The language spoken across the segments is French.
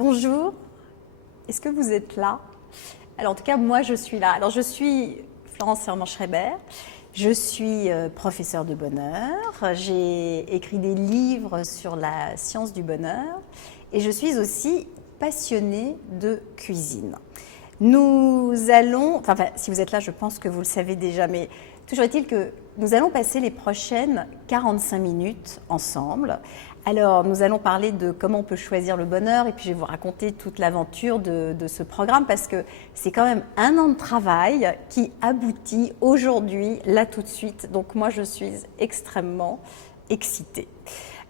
bonjour, est-ce que vous êtes là? Alors en tout cas, moi je suis là. Alors je suis Florence Serment-Schreiber, je suis professeure de bonheur, j'ai écrit des livres sur la science du bonheur et je suis aussi passionnée de cuisine. Nous allons, enfin si vous êtes là, je pense que vous le savez déjà, mais toujours est-il que nous allons passer les prochaines 45 minutes ensemble. Alors, nous allons parler de comment on peut choisir le bonheur et puis je vais vous raconter toute l'aventure de ce programme parce que c'est quand même un an de travail qui aboutit aujourd'hui, là tout de suite. Donc moi, je suis extrêmement excitée.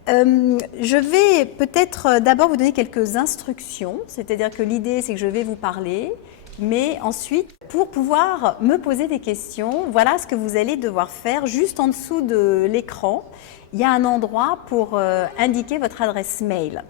Je vais peut-être d'abord vous donner quelques instructions, c'est-à-dire que l'idée, c'est que je vais vous parler, mais ensuite, pour pouvoir me poser des questions, voilà ce que vous allez devoir faire juste en dessous de l'écran. Il y a un endroit pour indiquer votre adresse mail.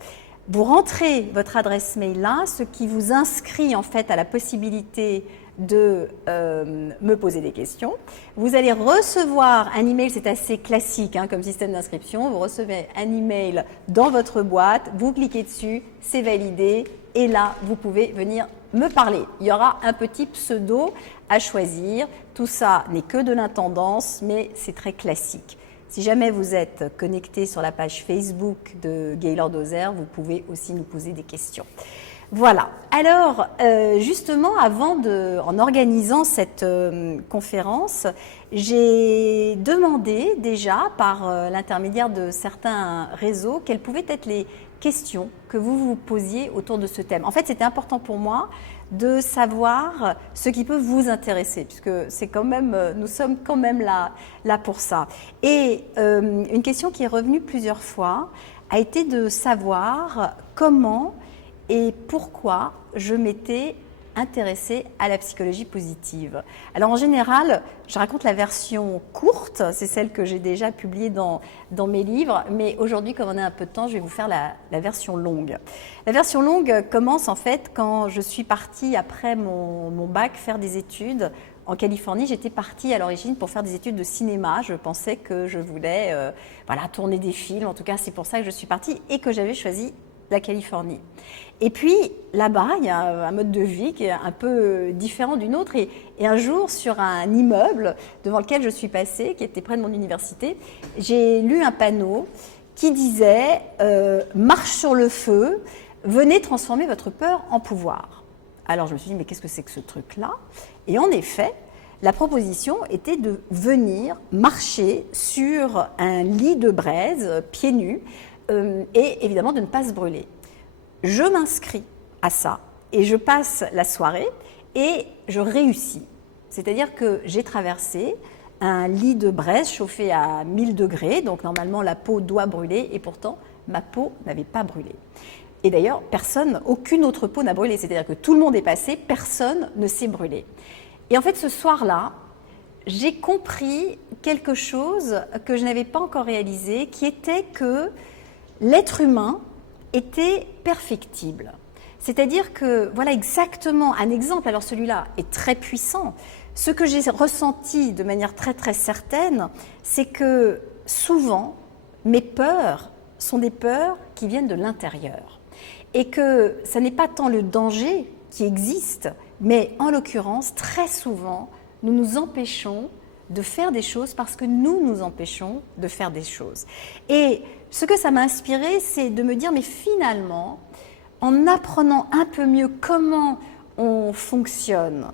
Vous rentrez votre adresse mail là, ce qui vous inscrit en fait à la possibilité de me poser des questions. Vous allez recevoir un email, c'est assez classique comme système d'inscription. Vous recevez un email dans votre boîte, vous cliquez dessus, c'est validé et là vous pouvez venir me parler. Il y aura un petit pseudo à choisir. Tout ça n'est que de l'intendance, mais c'est très classique. Si jamais vous êtes connecté sur la page Facebook de Gaylord Ozer, vous pouvez aussi nous poser des questions. Voilà. Alors, justement, en organisant cette conférence, j'ai demandé déjà par l'intermédiaire de certains réseaux quelles pouvaient être les questions que vous vous posiez autour de ce thème. En fait, c'était important pour moi de savoir ce qui peut vous intéresser, puisque c'est quand même, nous sommes quand même là pour ça. Et une question qui est revenue plusieurs fois a été de savoir comment et pourquoi je m'étais intéressée à la psychologie positive. Alors en général, je raconte la version courte, c'est celle que j'ai déjà publiée dans mes livres, mais aujourd'hui, comme on a un peu de temps, je vais vous faire la version longue. La version longue commence en fait quand je suis partie après mon bac faire des études en Californie. J'étais partie à l'origine pour faire des études de cinéma. Je pensais que je voulais tourner des films, en tout cas c'est pour ça que je suis partie et que j'avais choisi la Californie. Et puis là-bas, il y a un mode de vie qui est un peu différent d'une autre. Et un jour, sur un immeuble devant lequel je suis passée, qui était près de mon université, j'ai lu un panneau qui disait « Marche sur le feu, venez transformer votre peur en pouvoir ». Alors je me suis dit « Mais qu'est-ce que c'est que ce truc-là » Et en effet, la proposition était de venir marcher sur un lit de braise, pieds nus, et évidemment de ne pas se brûler. Je m'inscris à ça et je passe la soirée et je réussis. C'est-à-dire que j'ai traversé un lit de braise chauffé à 1000 degrés, donc normalement la peau doit brûler et pourtant ma peau n'avait pas brûlé. Et d'ailleurs, aucune autre peau n'a brûlé, c'est-à-dire que tout le monde est passé, personne ne s'est brûlé. Et en fait, ce soir-là, j'ai compris quelque chose que je n'avais pas encore réalisé, qui était que l'être humain était perfectible. C'est-à-dire que, voilà exactement un exemple, alors celui-là est très puissant. Ce que j'ai ressenti de manière très très certaine, c'est que souvent, mes peurs sont des peurs qui viennent de l'intérieur. Et que ce n'est pas tant le danger qui existe, mais en l'occurrence, très souvent, nous nous empêchons de faire des choses parce que nous nous empêchons de faire des choses. Et ce que ça m'a inspiré, c'est de me dire, mais finalement, en apprenant un peu mieux comment on fonctionne,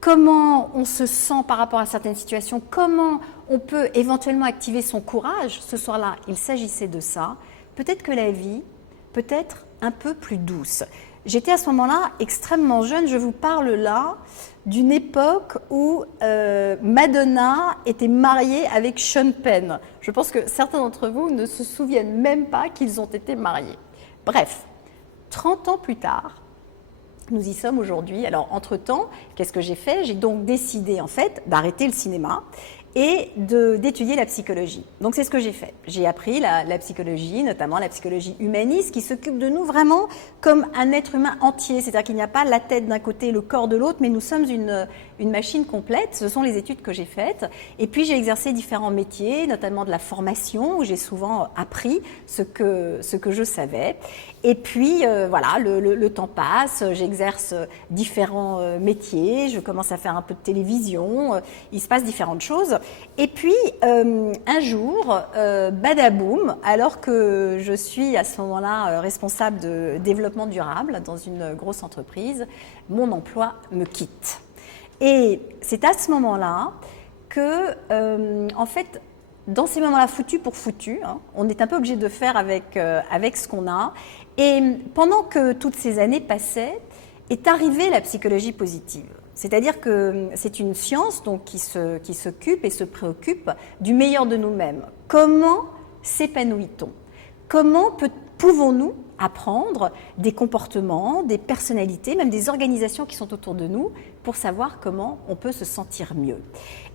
comment on se sent par rapport à certaines situations, comment on peut éventuellement activer son courage, ce soir-là, il s'agissait de ça, peut-être que la vie peut être un peu plus douce. J'étais à ce moment-là extrêmement jeune, je vous parle là d'une époque où Madonna était mariée avec Sean Penn. Je pense que certains d'entre vous ne se souviennent même pas qu'ils ont été mariés. Bref, 30 ans plus tard, nous y sommes aujourd'hui. Alors, entre-temps, qu'est-ce que j'ai fait? J'ai donc décidé, en fait, d'arrêter le cinéma et d'étudier la psychologie. Donc, c'est ce que j'ai fait. J'ai appris la psychologie, notamment la psychologie humaniste, qui s'occupe de nous vraiment comme un être humain entier. C'est-à-dire qu'il n'y a pas la tête d'un côté et le corps de l'autre, mais nous sommes une machine complète. Ce sont les études que j'ai faites. Et puis j'ai exercé différents métiers, notamment de la formation, où j'ai souvent appris ce que je savais. Et puis voilà, le temps passe, j'exerce différents métiers, je commence à faire un peu de télévision, il se passe différentes choses. Et puis un jour, badaboum, alors que je suis à ce moment-là responsable de développement durable dans une grosse entreprise, mon emploi me quitte. Et c'est à ce moment-là que, en fait, dans ces moments-là, foutu pour foutu, hein, on est un peu obligé de faire avec ce qu'on a. Et pendant que toutes ces années passaient, est arrivée la psychologie positive. C'est-à-dire que c'est une science donc, qui s'occupe et se préoccupe du meilleur de nous-mêmes. Comment s'épanouit-on? Comment pouvons-nous apprendre des comportements, des personnalités, même des organisations qui sont autour de nous pour savoir comment on peut se sentir mieux.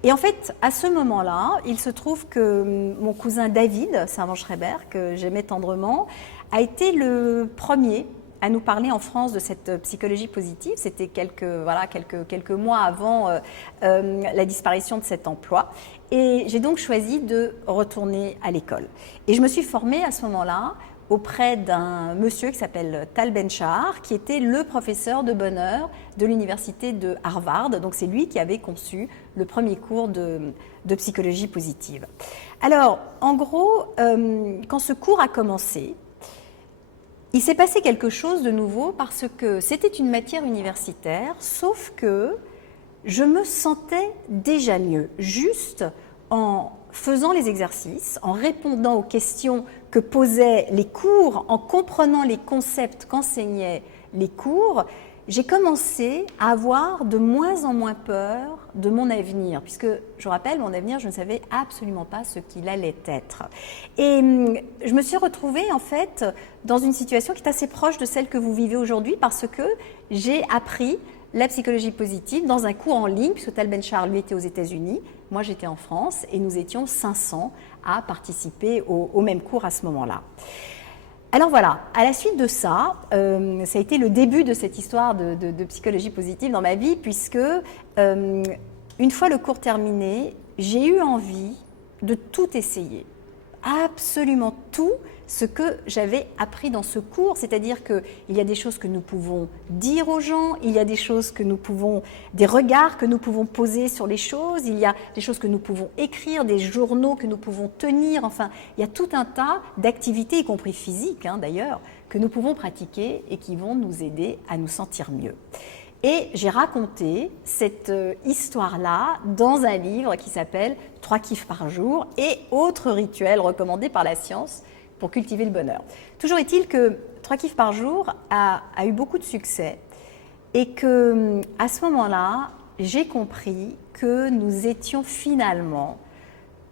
Et en fait, à ce moment-là, il se trouve que mon cousin David Servan-Schreiber, que j'aimais tendrement, a été le premier à nous parler en France de cette psychologie positive. C'était quelques mois avant la disparition de cet emploi. Et j'ai donc choisi de retourner à l'école. Et je me suis formée à ce moment-là auprès d'un monsieur qui s'appelle Tal Ben-Shahar, qui était le professeur de bonheur de l'université de Harvard. Donc c'est lui qui avait conçu le premier cours de psychologie positive. Alors, en gros, quand ce cours a commencé, il s'est passé quelque chose de nouveau parce que c'était une matière universitaire, sauf que je me sentais déjà mieux, juste en faisant les exercices, en répondant aux questions que posaient les cours, en comprenant les concepts qu'enseignaient les cours, j'ai commencé à avoir de moins en moins peur de mon avenir, puisque, je vous rappelle, mon avenir, je ne savais absolument pas ce qu'il allait être. Et je me suis retrouvée, en fait, dans une situation qui est assez proche de celle que vous vivez aujourd'hui, parce que j'ai appris la psychologie positive dans un cours en ligne, puisque Tal Ben-Shahar, lui, était aux États-Unis, moi j'étais en France, et nous étions 500 à participer au même cours à ce moment-là. Alors voilà, à la suite de ça, ça a été le début de cette histoire de psychologie positive dans ma vie, puisque une fois le cours terminé, j'ai eu envie de tout essayer, absolument tout ce que j'avais appris dans ce cours, c'est-à-dire qu'il y a des choses que nous pouvons dire aux gens, il y a des choses que nous pouvons, des regards que nous pouvons poser sur les choses, il y a des choses que nous pouvons écrire, des journaux que nous pouvons tenir, enfin, il y a tout un tas d'activités, y compris physiques d'ailleurs, que nous pouvons pratiquer et qui vont nous aider à nous sentir mieux. Et j'ai raconté cette histoire-là dans un livre qui s'appelle « 3 kiffs par jour » et autres rituels recommandés par la science pour cultiver le bonheur. Toujours est-il que 3 kiffs par jour a eu beaucoup de succès et que à ce moment-là, j'ai compris que nous étions finalement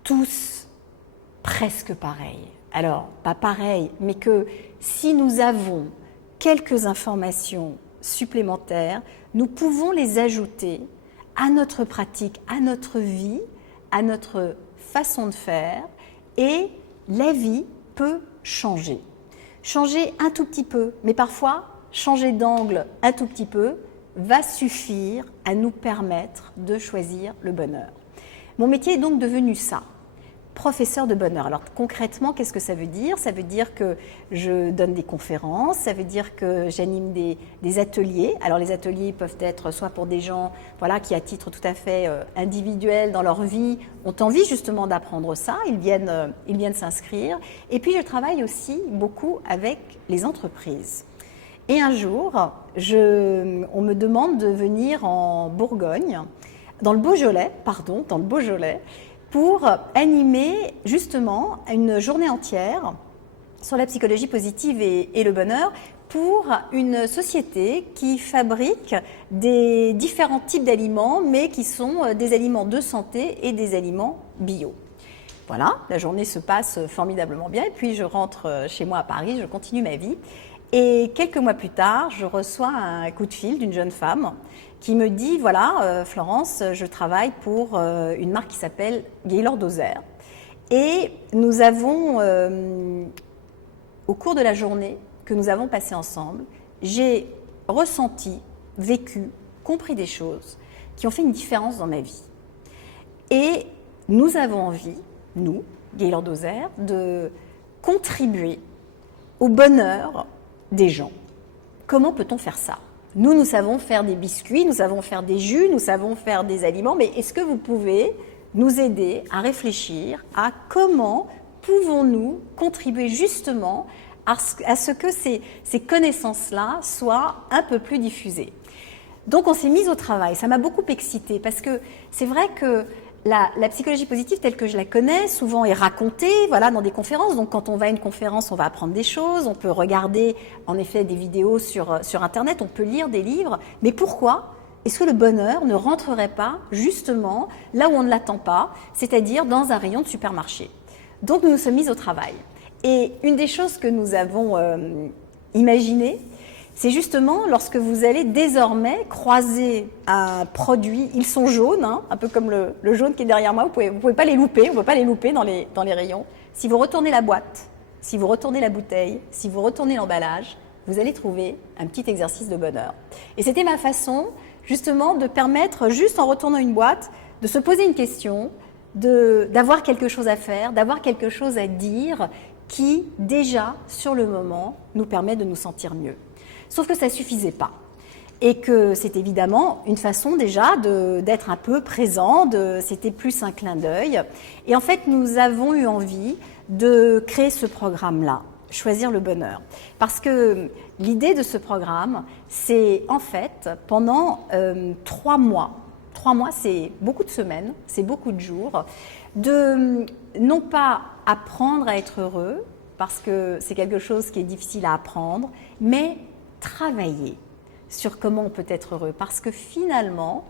tous presque pareils. Alors, pas pareils, mais que si nous avons quelques informations supplémentaires, nous pouvons les ajouter à notre pratique, à notre vie, à notre façon de faire, et la vie peut changer. Changer un tout petit peu, mais parfois changer d'angle un tout petit peu va suffire à nous permettre de choisir le bonheur. Mon métier est donc devenu ça, professeur de bonheur. Alors concrètement, qu'est-ce que ça veut dire? Ça veut dire que je donne des conférences, ça veut dire que j'anime des ateliers. Alors les ateliers peuvent être soit pour des gens qui à titre tout à fait individuel dans leur vie ont envie justement d'apprendre ça, ils viennent s'inscrire. Et puis je travaille aussi beaucoup avec les entreprises. Et un jour, on me demande de venir en Bourgogne, dans le Beaujolais, pour animer justement une journée entière sur la psychologie positive et le bonheur pour une société qui fabrique des différents types d'aliments, mais qui sont des aliments de santé et des aliments bio. Voilà, la journée se passe formidablement bien et puis je rentre chez moi à Paris, je continue ma vie. Et quelques mois plus tard, je reçois un coup de fil d'une jeune femme qui me dit, voilà, Florence, je travaille pour une marque qui s'appelle Gaylord Dozer. Et nous avons, au cours de la journée que nous avons passée ensemble, j'ai ressenti, vécu, compris des choses qui ont fait une différence dans ma vie. Et nous avons envie, nous, Gaylord Ozer, de contribuer au bonheur des gens. Comment peut-on faire ça? Nous savons faire des biscuits, nous savons faire des jus, nous savons faire des aliments, mais est-ce que vous pouvez nous aider à réfléchir à comment pouvons-nous contribuer justement à ce que ces connaissances-là soient un peu plus diffusées? Donc on s'est mis au travail, ça m'a beaucoup excitée parce que c'est vrai que la psychologie positive telle que je la connais, souvent est racontée voilà, dans des conférences. Donc quand on va à une conférence, on va apprendre des choses, on peut regarder en effet des vidéos sur Internet, on peut lire des livres. Mais pourquoi est-ce que le bonheur ne rentrerait pas justement là où on ne l'attend pas, c'est-à-dire dans un rayon de supermarché? Donc nous nous sommes mis au travail. Et une des choses que nous avons imaginées, c'est justement lorsque vous allez désormais croiser un produit, ils sont jaunes, hein, un peu comme le jaune qui est derrière moi, vous pouvez pas les louper, on ne peut pas les louper dans les rayons. Si vous retournez la boîte, si vous retournez la bouteille, si vous retournez l'emballage, vous allez trouver un petit exercice de bonheur. Et c'était ma façon justement de permettre, juste en retournant une boîte, de se poser une question, d'avoir quelque chose à faire, d'avoir quelque chose à dire qui, déjà, sur le moment, nous permet de nous sentir mieux. Sauf que ça ne suffisait pas. Et que c'est évidemment une façon déjà d'être un peu présent, c'était plus un clin d'œil. Et en fait, nous avons eu envie de créer ce programme-là, Choisir le bonheur. Parce que l'idée de ce programme, c'est en fait pendant 3 mois, 3 mois c'est beaucoup de semaines, c'est beaucoup de jours, de non pas apprendre à être heureux, parce que c'est quelque chose qui est difficile à apprendre, mais travailler sur comment on peut être heureux. Parce que finalement,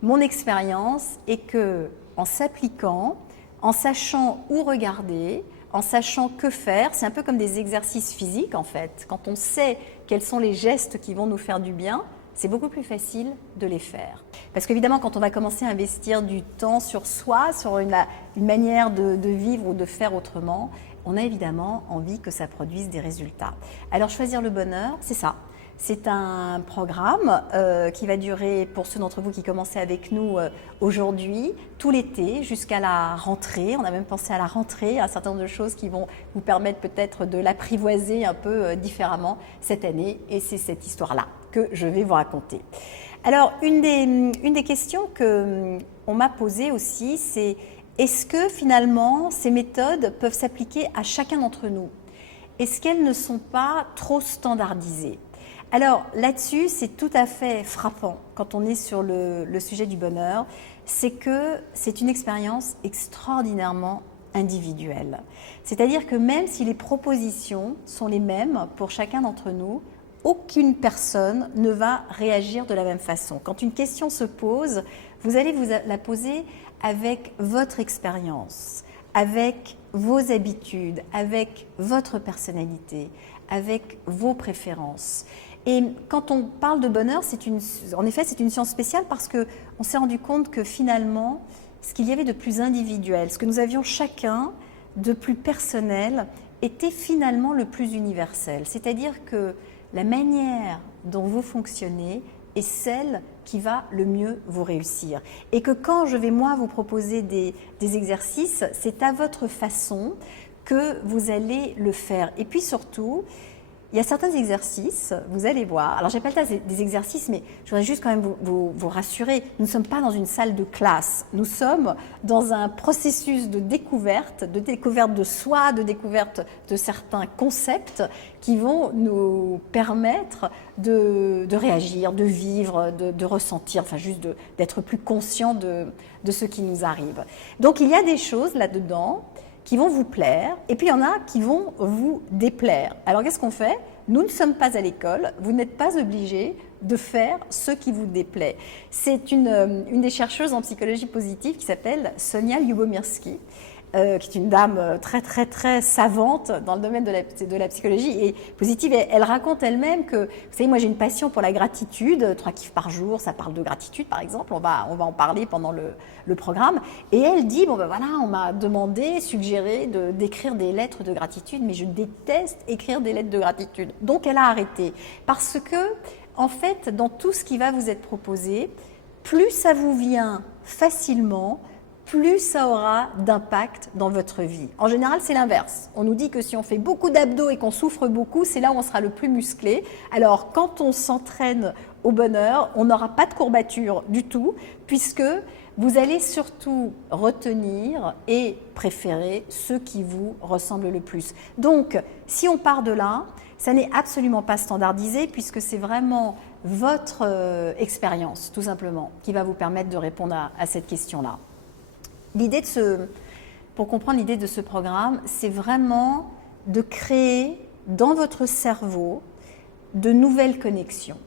mon expérience est que en s'appliquant, en sachant où regarder, en sachant que faire, c'est un peu comme des exercices physiques en fait. Quand on sait quels sont les gestes qui vont nous faire du bien, c'est beaucoup plus facile de les faire. Parce qu'évidemment, quand on va commencer à investir du temps sur soi, sur une manière de vivre ou de faire autrement, on a évidemment envie que ça produise des résultats. Alors choisir le bonheur, c'est ça. C'est un programme qui va durer, pour ceux d'entre vous qui commencez avec nous aujourd'hui, tout l'été jusqu'à la rentrée. On a même pensé à la rentrée, à un certain nombre de choses qui vont vous permettre peut-être de l'apprivoiser un peu différemment cette année. Et c'est cette histoire-là que je vais vous raconter. Alors, une des questions qu'on m'a posées aussi, c'est est-ce que finalement ces méthodes peuvent s'appliquer à chacun d'entre nous? Est-ce qu'elles ne sont pas trop standardisées? Alors là-dessus, c'est tout à fait frappant quand on est sur le sujet du bonheur, c'est que c'est une expérience extraordinairement individuelle. C'est-à-dire que même si les propositions sont les mêmes pour chacun d'entre nous, aucune personne ne va réagir de la même façon. Quand une question se pose, vous allez vous la poser avec votre expérience, avec vos habitudes, avec votre personnalité, avec vos préférences. Et quand on parle de bonheur, en effet, c'est une science spéciale parce qu'on s'est rendu compte que finalement, ce qu'il y avait de plus individuel, ce que nous avions chacun de plus personnel, était finalement le plus universel. C'est-à-dire que la manière dont vous fonctionnez est celle qui va le mieux vous réussir. Et que quand je vais moi vous proposer des exercices, c'est à votre façon que vous allez le faire. Et puis surtout, il y a certains exercices, vous allez voir, alors j'appelle ça des exercices, mais je voudrais juste quand même vous rassurer, nous ne sommes pas dans une salle de classe, nous sommes dans un processus de découverte de soi, de découverte de certains concepts qui vont nous permettre de réagir, de vivre, de ressentir, enfin juste d'être plus conscient de ce qui nous arrive. Donc il y a des choses là-dedans qui vont vous plaire, et puis il y en a qui vont vous déplaire. Alors qu'est-ce qu'on fait? Nous ne sommes pas à l'école, vous n'êtes pas obligés de faire ce qui vous déplaît. C'est une des chercheuses en psychologie positive qui s'appelle Sonia Lyubomirsky, qui est une dame très très très savante dans le domaine de la psychologie et positive. Et elle raconte elle-même que, vous savez, moi j'ai une passion pour la gratitude, 3 kiffs par jour, ça parle de gratitude par exemple, on va en parler pendant le programme. Et elle dit, bon ben voilà, on m'a demandé, suggéré d'écrire des lettres de gratitude, mais je déteste écrire des lettres de gratitude. Donc elle a arrêté. Parce que, en fait, dans tout ce qui va vous être proposé, plus ça vous vient facilement, plus ça aura d'impact dans votre vie. En général, c'est l'inverse. On nous dit que si on fait beaucoup d'abdos et qu'on souffre beaucoup, c'est là où on sera le plus musclé. Alors, quand on s'entraîne au bonheur, on n'aura pas de courbature du tout, puisque vous allez surtout retenir et préférer ceux qui vous ressemblent le plus. Donc, si on part de là, ça n'est absolument pas standardisé, puisque c'est vraiment votre expérience, tout simplement, qui va vous permettre de répondre à cette question-là. Pour comprendre l'idée de ce programme, c'est vraiment de créer dans votre cerveau de nouvelles connexions.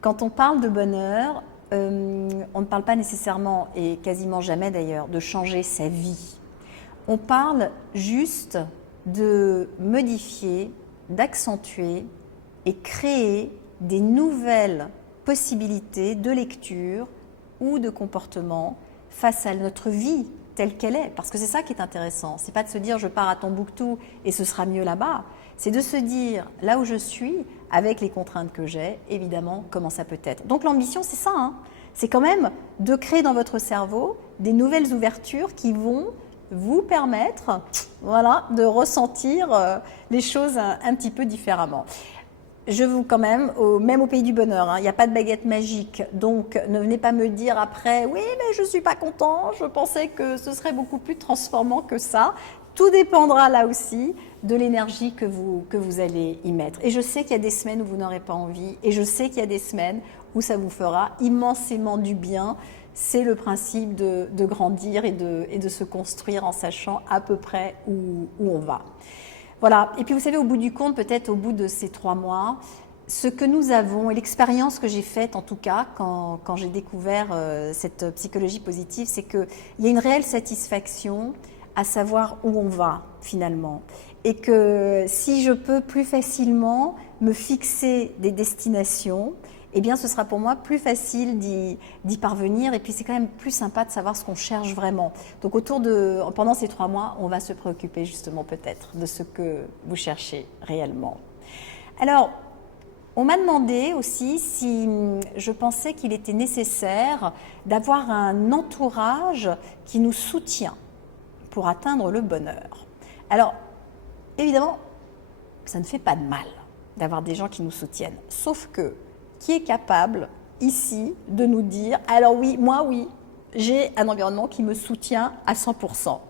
Quand on parle de bonheur, on ne parle pas nécessairement, et quasiment jamais d'ailleurs, de changer sa vie. On parle juste de modifier, d'accentuer et créer des nouvelles possibilités de lecture ou de comportement face à notre vie telle qu'elle est. Parce que c'est ça qui est intéressant. C'est pas de se dire je pars à Tombouctou et ce sera mieux là-bas. C'est de se dire là où je suis, avec les contraintes que j'ai, évidemment, comment ça peut être. Donc l'ambition, c'est ça. Hein. C'est quand même de créer dans votre cerveau des nouvelles ouvertures qui vont vous permettre voilà, de ressentir les choses un petit peu différemment. Je vous quand même au pays du bonheur, hein, il n'y a pas de baguette magique, donc ne venez pas me dire après oui mais je ne suis pas content, je pensais que ce serait beaucoup plus transformant que ça. Tout dépendra là aussi de l'énergie que vous allez y mettre. Et je sais qu'il y a des semaines où vous n'aurez pas envie, et je sais qu'il y a des semaines où ça vous fera immensément du bien. C'est le principe de grandir et de se construire en sachant à peu près où on va. Voilà, et puis vous savez, au bout du compte, peut-être au bout de ces 3 mois, ce que nous avons, et l'expérience que j'ai faite en tout cas, quand j'ai découvert cette psychologie positive, c'est qu'il y a une réelle satisfaction à savoir où on va finalement. Et que si je peux plus facilement me fixer des destinations, eh bien ce sera pour moi plus facile d'y parvenir, et puis c'est quand même plus sympa de savoir ce qu'on cherche vraiment. Donc pendant ces 3 mois, on va se préoccuper justement peut-être de ce que vous cherchez réellement. Alors, on m'a demandé aussi si je pensais qu'il était nécessaire d'avoir un entourage qui nous soutient pour atteindre le bonheur. Alors, évidemment, ça ne fait pas de mal d'avoir des gens qui nous soutiennent, sauf que qui est capable ici de nous dire « alors oui, moi oui, j'ai un environnement qui me soutient à 100%. »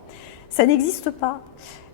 Ça n'existe pas.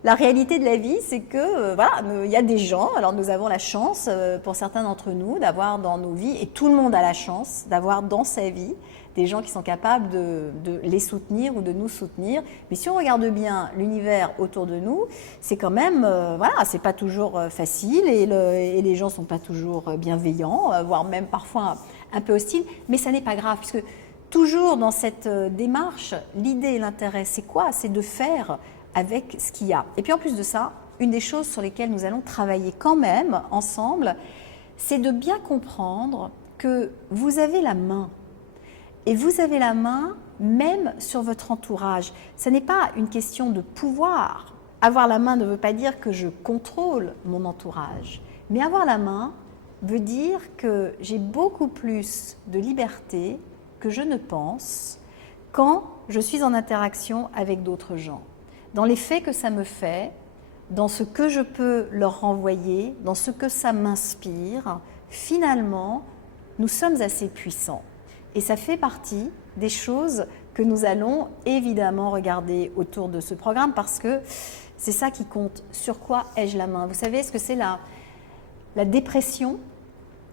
La réalité de la vie, c'est que voilà, il y a des gens, alors nous avons la chance, pour certains d'entre nous, d'avoir dans nos vies, et tout le monde a la chance d'avoir dans sa vie des gens qui sont capables de les soutenir ou de nous soutenir. Mais si on regarde bien l'univers autour de nous, c'est quand même, voilà, c'est pas toujours facile, et les gens sont pas toujours bienveillants, voire même parfois un peu hostiles, mais ça n'est pas grave, puisque toujours dans cette démarche, l'idée et l'intérêt, c'est quoi? C'est de faire avec ce qu'il y a. Et puis en plus de ça, une des choses sur lesquelles nous allons travailler quand même ensemble, c'est de bien comprendre que vous avez la main. Et vous avez la main même sur votre entourage. Ce n'est pas une question de pouvoir. Avoir la main ne veut pas dire que je contrôle mon entourage. Mais avoir la main veut dire que j'ai beaucoup plus de liberté que je ne pense quand je suis en interaction avec d'autres gens. Dans l'effet que ça me fait, dans ce que je peux leur renvoyer, dans ce que ça m'inspire, finalement, nous sommes assez puissants. Et ça fait partie des choses que nous allons évidemment regarder autour de ce programme, parce que c'est ça qui compte. Sur quoi ai-je la main? Vous savez ce que c'est la dépression?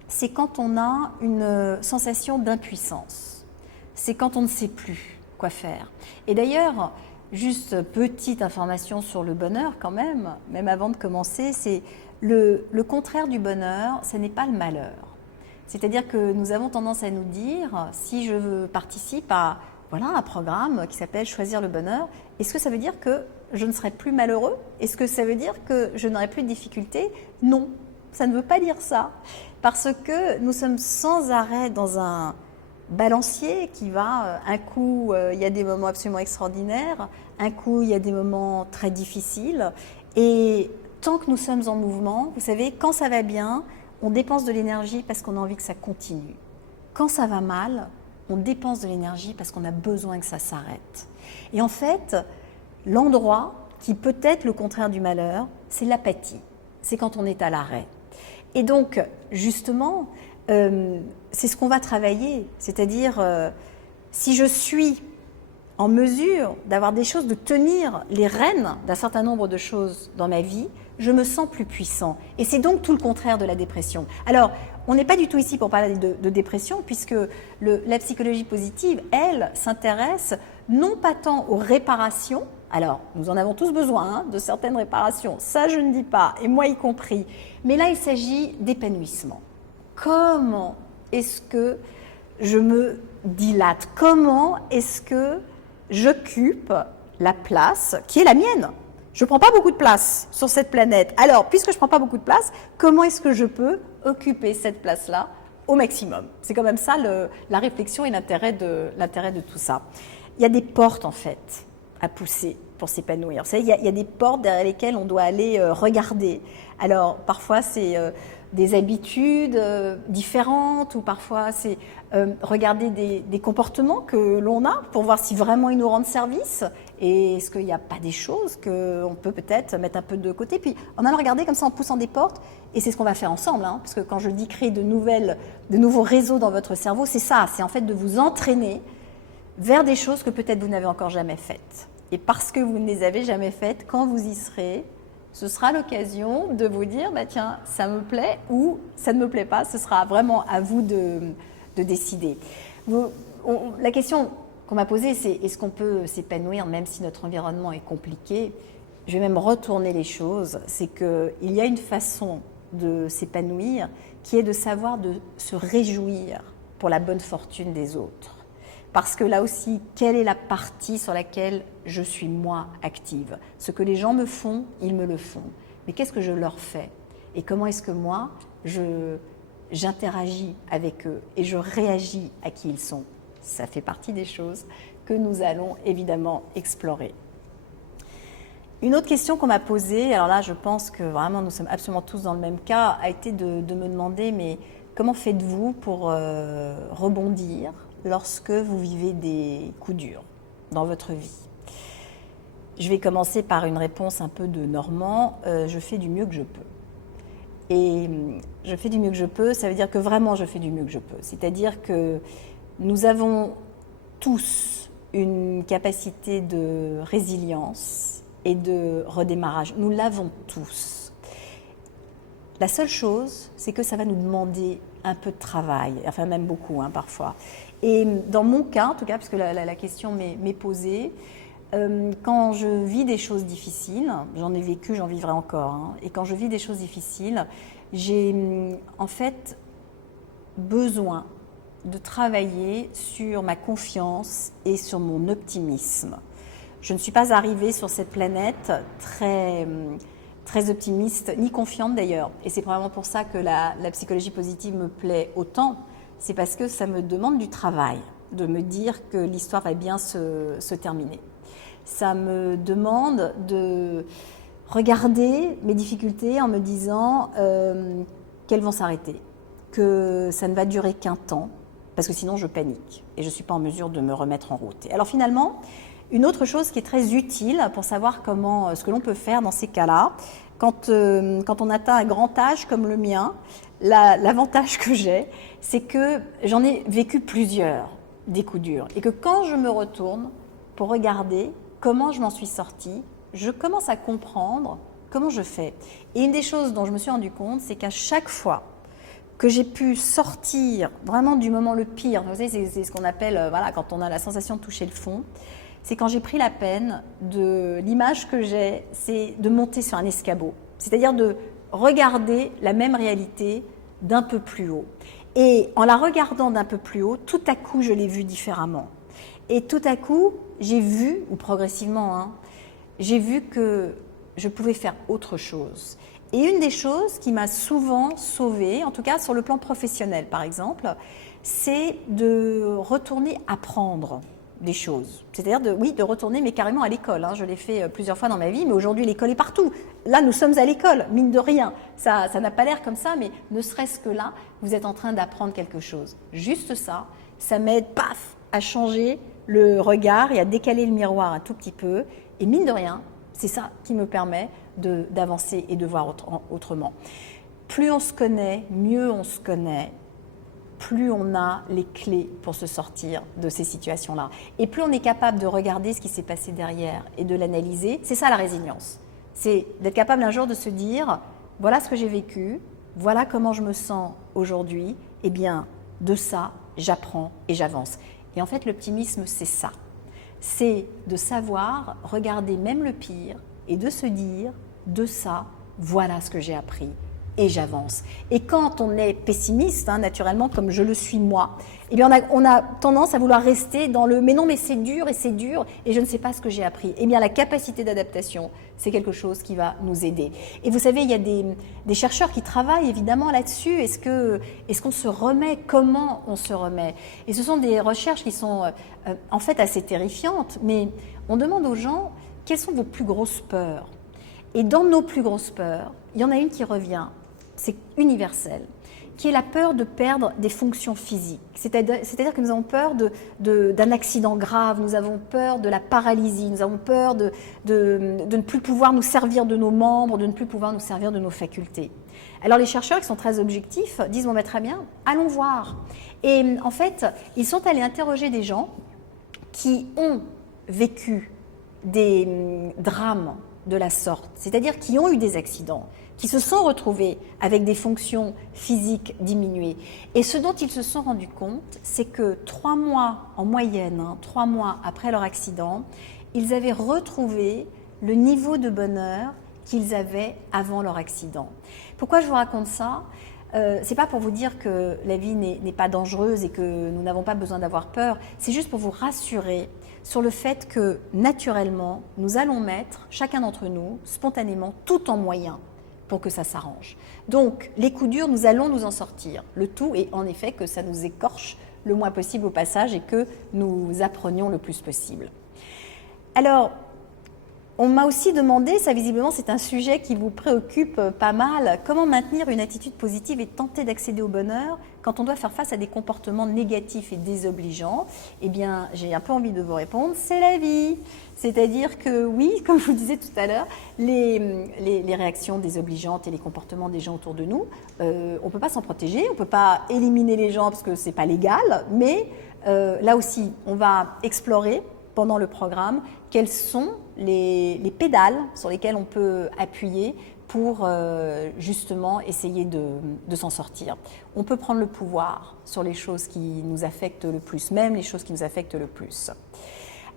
C'est quand on a une sensation d'impuissance. C'est quand on ne sait plus quoi faire. Et d'ailleurs, juste petite information sur le bonheur quand même avant de commencer, c'est le contraire du bonheur, ce n'est pas le malheur. C'est-à-dire que nous avons tendance à nous dire, si je participe à un programme qui s'appelle Choisir le bonheur, est-ce que ça veut dire que je ne serai plus malheureux? Est-ce que ça veut dire que je n'aurai plus de difficultés? Non, ça ne veut pas dire ça. Parce que nous sommes sans arrêt dans un balancier qui va, un coup il y a des moments absolument extraordinaires, un coup il y a des moments très difficiles, et tant que nous sommes en mouvement, vous savez, quand ça va bien, on dépense de l'énergie parce qu'on a envie que ça continue. Quand ça va mal, on dépense de l'énergie parce qu'on a besoin que ça s'arrête. Et en fait, l'endroit qui peut être le contraire du malheur, c'est l'apathie. C'est quand on est à l'arrêt. Et donc, justement, c'est ce qu'on va travailler. C'est-à-dire, si je suis en mesure d'avoir des choses, de tenir les rênes d'un certain nombre de choses dans ma vie, je me sens plus puissant. Et c'est donc tout le contraire de la dépression. Alors, on n'est pas du tout ici pour parler de dépression, puisque la psychologie positive, elle, s'intéresse non pas tant aux réparations. Alors, nous en avons tous besoin, de certaines réparations, ça je ne dis pas, et moi y compris. Mais là, il s'agit d'épanouissement. Comment est-ce que je me dilate? Comment est-ce que j'occupe la place qui est la mienne? Je ne prends pas beaucoup de place sur cette planète. Alors, puisque je ne prends pas beaucoup de place, comment est-ce que je peux occuper cette place-là au maximum? C'est quand même ça la réflexion et l'intérêt de tout ça. Il y a des portes, en fait, à pousser pour s'épanouir. Vous savez, il y a des portes derrière lesquelles on doit aller regarder. Alors, parfois, c'est des habitudes différentes, ou parfois, c'est regarder des comportements que l'on a pour voir si vraiment ils nous rendent service. Et est-ce qu'il n'y a pas des choses qu'on peut peut-être mettre un peu de côté? Puis, en allant regarder comme ça, en poussant des portes, et c'est ce qu'on va faire ensemble, hein, parce que quand je dis créer de nouveaux réseaux dans votre cerveau, c'est ça, c'est en fait de vous entraîner vers des choses que peut-être vous n'avez encore jamais faites. Et parce que vous ne les avez jamais faites, quand vous y serez, ce sera l'occasion de vous dire, bah tiens, ça me plaît ou ça ne me plaît pas. Ce sera vraiment à vous de décider. La question qu'on m'a posée, c'est est-ce qu'on peut s'épanouir même si notre environnement est compliqué? Je vais même retourner les choses. C'est qu'il y a une façon de s'épanouir qui est de savoir de se réjouir pour la bonne fortune des autres. Parce que là aussi, quelle est la partie sur laquelle je suis moi active? Ce que les gens me font, ils me le font. Mais qu'est-ce que je leur fais? Et comment est-ce que moi, j'interagis avec eux et je réagis à qui ils sont? Ça fait partie des choses que nous allons évidemment explorer. Une autre question qu'on m'a posée, alors là je pense que vraiment nous sommes absolument tous dans le même cas, a été de me demander mais comment faites-vous pour rebondir lorsque vous vivez des coups durs dans votre vie? Je vais commencer par une réponse un peu de Normand. Je fais du mieux que je peux. Et je fais du mieux que je peux, ça veut dire que vraiment je fais du mieux que je peux. C'est-à-dire que nous avons tous une capacité de résilience et de redémarrage. Nous l'avons tous. La seule chose, c'est que ça va nous demander un peu de travail, enfin même beaucoup parfois. Et dans mon cas, en tout cas, puisque la question m'est posée, quand je vis des choses difficiles, j'en ai vécu, j'en vivrai encore, et quand je vis des choses difficiles, j'ai en fait besoin de travailler sur ma confiance et sur mon optimisme. Je ne suis pas arrivée sur cette planète très optimiste, ni confiante d'ailleurs. Et c'est probablement pour ça que la psychologie positive me plaît autant. C'est parce que ça me demande du travail, de me dire que l'histoire va bien se terminer. Ça me demande de regarder mes difficultés en me disant qu'elles vont s'arrêter, que ça ne va durer qu'un temps, parce que sinon je panique et je ne suis pas en mesure de me remettre en route. Et alors finalement, une autre chose qui est très utile pour savoir ce que l'on peut faire dans ces cas-là, quand on atteint un grand âge comme le mien, l'avantage que j'ai, c'est que j'en ai vécu plusieurs, des coups durs, et que quand je me retourne pour regarder comment je m'en suis sortie, je commence à comprendre comment je fais. Et une des choses dont je me suis rendu compte, c'est qu'à chaque fois que j'ai pu sortir vraiment du moment le pire, vous savez, c'est ce qu'on appelle, quand on a la sensation de toucher le fond, c'est quand j'ai pris la peine l'image que j'ai, c'est de monter sur un escabeau. C'est-à-dire de regarder la même réalité d'un peu plus haut. Et en la regardant d'un peu plus haut, tout à coup, je l'ai vue différemment. Et tout à coup, j'ai vu, ou progressivement, j'ai vu que je pouvais faire autre chose. Et une des choses qui m'a souvent sauvée, en tout cas sur le plan professionnel par exemple, c'est de retourner apprendre des choses. C'est-à-dire de retourner, mais carrément à l'école. Je l'ai fait plusieurs fois dans ma vie, mais aujourd'hui l'école est partout. Là, nous sommes à l'école, mine de rien. Ça n'a pas l'air comme ça, mais ne serait-ce que là, vous êtes en train d'apprendre quelque chose. Juste ça, ça m'aide, paf, à changer le regard et à décaler le miroir un tout petit peu. Et mine de rien, c'est ça qui me permet d'avancer et de voir autrement. Plus on se connaît, mieux on se connaît, plus on a les clés pour se sortir de ces situations-là. Et plus on est capable de regarder ce qui s'est passé derrière et de l'analyser, c'est ça la résilience. C'est d'être capable un jour de se dire, voilà ce que j'ai vécu, voilà comment je me sens aujourd'hui, et bien de ça, j'apprends et j'avance. Et en fait, l'optimisme, c'est ça. C'est de savoir regarder même le pire et de se dire, de ça, voilà ce que j'ai appris. Et j'avance. Et quand on est pessimiste, naturellement, comme je le suis moi, eh bien on a tendance à vouloir rester dans le « mais non, mais c'est dur et je ne sais pas ce que j'ai appris ». Eh bien, la capacité d'adaptation, c'est quelque chose qui va nous aider. Et vous savez, il y a des chercheurs qui travaillent évidemment là-dessus. Est-ce qu'on se remet? Comment on se remet? Et ce sont des recherches qui sont en fait assez terrifiantes, mais on demande aux gens quelles sont vos plus grosses peurs. Et dans nos plus grosses peurs, il y en a une qui revient. C'est universel, qui est la peur de perdre des fonctions physiques. C'est-à-dire que nous avons peur d'un accident grave, nous avons peur de la paralysie, nous avons peur de ne plus pouvoir nous servir de nos membres, de ne plus pouvoir nous servir de nos facultés. Alors les chercheurs qui sont très objectifs disent, bon ben, très bien, allons voir. Et en fait, ils sont allés interroger des gens qui ont vécu des drames de la sorte, c'est-à-dire qui ont eu des accidents, qui se sont retrouvés avec des fonctions physiques diminuées. Et ce dont ils se sont rendus compte, c'est que 3 mois en moyenne, 3 mois après leur accident, ils avaient retrouvé le niveau de bonheur qu'ils avaient avant leur accident. Pourquoi je vous raconte ça ? C'est pas pour vous dire que la vie n'est pas dangereuse et que nous n'avons pas besoin d'avoir peur, c'est juste pour vous rassurer sur le fait que naturellement, nous allons mettre, chacun d'entre nous, spontanément, tout en moyen pour que ça s'arrange. Donc, les coups durs, nous allons nous en sortir. Le tout est en effet que ça nous écorche le moins possible au passage et que nous apprenions le plus possible. Alors, on m'a aussi demandé, ça visiblement c'est un sujet qui vous préoccupe pas mal, comment maintenir une attitude positive et tenter d'accéder au bonheur quand on doit faire face à des comportements négatifs et désobligeants. Eh bien, j'ai un peu envie de vous répondre, c'est la vie. C'est-à-dire que oui, comme je vous disais tout à l'heure, les réactions désobligeantes et les comportements des gens autour de nous, on ne peut pas s'en protéger, on ne peut pas éliminer les gens parce que ce n'est pas légal, mais là aussi, on va explorer pendant le programme quelles sont les pédales sur lesquelles on peut appuyer pour justement essayer de s'en sortir. On peut prendre le pouvoir sur les choses qui nous affectent le plus, même les choses qui nous affectent le plus.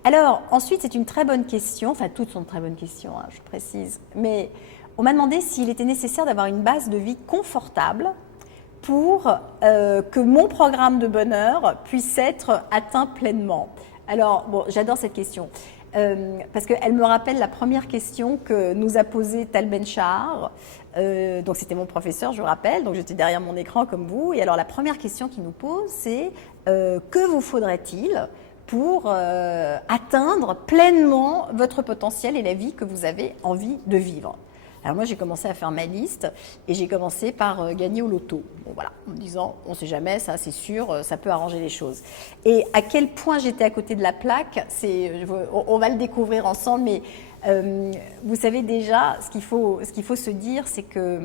Alors ensuite, c'est une très bonne question, enfin toutes sont de très bonnes questions, je précise, mais on m'a demandé s'il était nécessaire d'avoir une base de vie confortable pour que mon programme de bonheur puisse être atteint pleinement. Alors, bon, j'adore cette question, parce qu'elle me rappelle la première question que nous a posée Tal Ben-Shahar. Donc, c'était mon professeur, je vous rappelle, donc j'étais derrière mon écran comme vous. Et alors, la première question qu'il nous pose, c'est que vous faudrait-il pour atteindre pleinement votre potentiel et la vie que vous avez envie de vivre ? Alors moi, j'ai commencé à faire ma liste et j'ai commencé par gagner au loto. Bon, voilà, en me disant, on ne sait jamais, ça c'est sûr, ça peut arranger les choses. Et à quel point j'étais à côté de la plaque, on va le découvrir ensemble, mais vous savez déjà, ce qu'il faut se dire, c'est que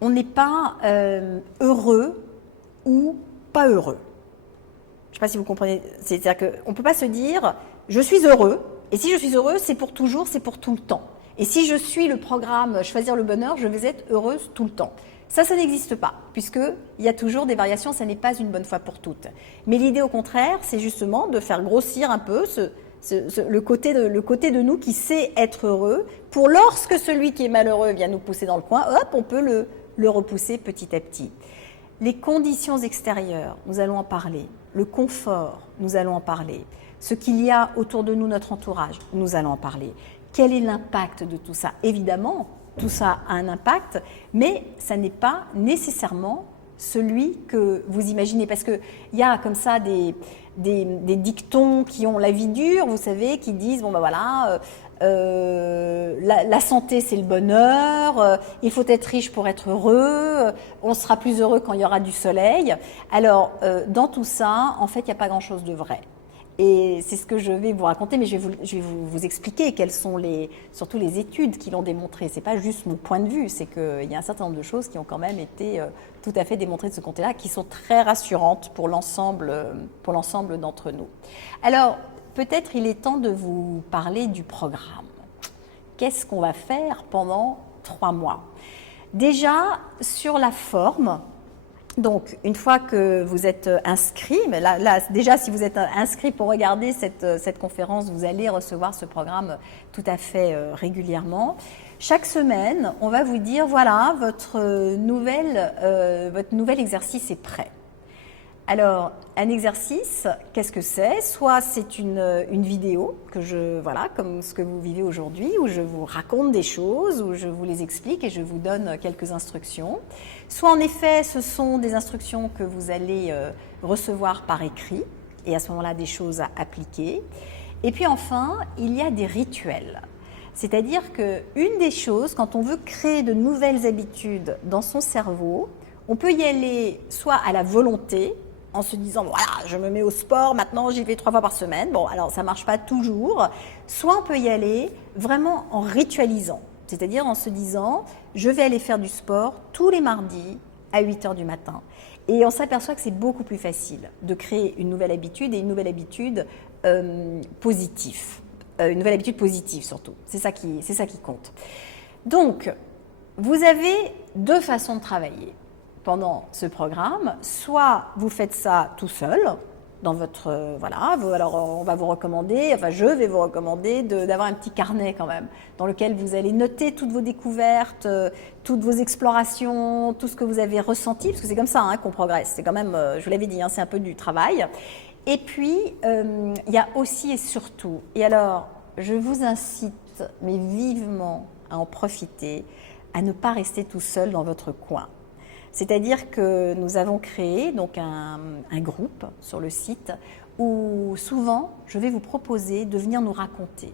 on n'est pas heureux ou pas heureux. Je ne sais pas si vous comprenez, c'est-à-dire qu'on ne peut pas se dire, je suis heureux, et si je suis heureux, c'est pour toujours, c'est pour tout le temps. Et si je suis le programme Choisir le bonheur, je vais être heureuse tout le temps. Ça n'existe pas, puisqu'il y a toujours des variations, ça n'est pas une bonne fois pour toutes. Mais l'idée, au contraire, c'est justement de faire grossir un peu le côté de nous qui sait être heureux, pour lorsque celui qui est malheureux vient nous pousser dans le coin, hop, on peut le repousser petit à petit. Les conditions extérieures, nous allons en parler. Le confort, nous allons en parler. Ce qu'il y a autour de nous, notre entourage, nous allons en parler. Quel est l'impact de tout ça ? Évidemment, tout ça a un impact, mais ça n'est pas nécessairement celui que vous imaginez. Parce qu'il y a comme ça des dictons qui ont la vie dure, vous savez, qui disent, bon ben voilà, la santé c'est le bonheur, il faut être riche pour être heureux, on sera plus heureux quand il y aura du soleil. Alors dans tout ça, en fait, il n'y a pas grand-chose de vrai. Et c'est ce que je vais vous raconter, mais je vais vous expliquer quelles sont surtout les études qui l'ont démontré. C'est pas juste mon point de vue, c'est qu'il y a un certain nombre de choses qui ont quand même été tout à fait démontrées de ce côté-là, qui sont très rassurantes pour l'ensemble d'entre nous. Alors, peut-être il est temps de vous parler du programme. Qu'est-ce qu'on va faire pendant 3 mois? Déjà, sur la forme, donc, une fois que vous êtes inscrit, mais là, déjà, si vous êtes inscrit pour regarder cette conférence, vous allez recevoir ce programme tout à fait régulièrement. Chaque semaine, on va vous dire, voilà, votre nouvel exercice est prêt. Alors, un exercice, qu'est-ce que c'est? Soit c'est une vidéo voilà, comme ce que vous vivez aujourd'hui, où je vous raconte des choses, où je vous les explique et je vous donne quelques instructions. Soit en effet, ce sont des instructions que vous allez recevoir par écrit, et à ce moment-là, des choses à appliquer. Et puis enfin, il y a des rituels. C'est-à-dire qu'une des choses, quand on veut créer de nouvelles habitudes dans son cerveau, on peut y aller soit à la volonté, en se disant, voilà, je me mets au sport, maintenant j'y vais 3 fois par semaine. Bon, alors ça ne marche pas toujours. Soit on peut y aller vraiment en ritualisant, c'est-à-dire en se disant, je vais aller faire du sport tous les mardis à 8h du matin. Et on s'aperçoit que c'est beaucoup plus facile de créer une nouvelle habitude et une nouvelle habitude positive. Une nouvelle habitude positive surtout, c'est ça qui compte. Donc, vous avez 2 façons de travailler pendant ce programme. Soit vous faites ça tout seul, dans votre... alors on va vous recommander, enfin je vais vous recommander d'avoir un petit carnet quand même, dans lequel vous allez noter toutes vos découvertes, toutes vos explorations, tout ce que vous avez ressenti, parce que c'est comme ça qu'on progresse, c'est quand même, je vous l'avais dit, c'est un peu du travail. Et puis, il y a aussi et surtout, et alors je vous incite, mais vivement, à en profiter, à ne pas rester tout seul dans votre coin. C'est-à-dire que nous avons créé donc un groupe sur le site où souvent je vais vous proposer de venir nous raconter.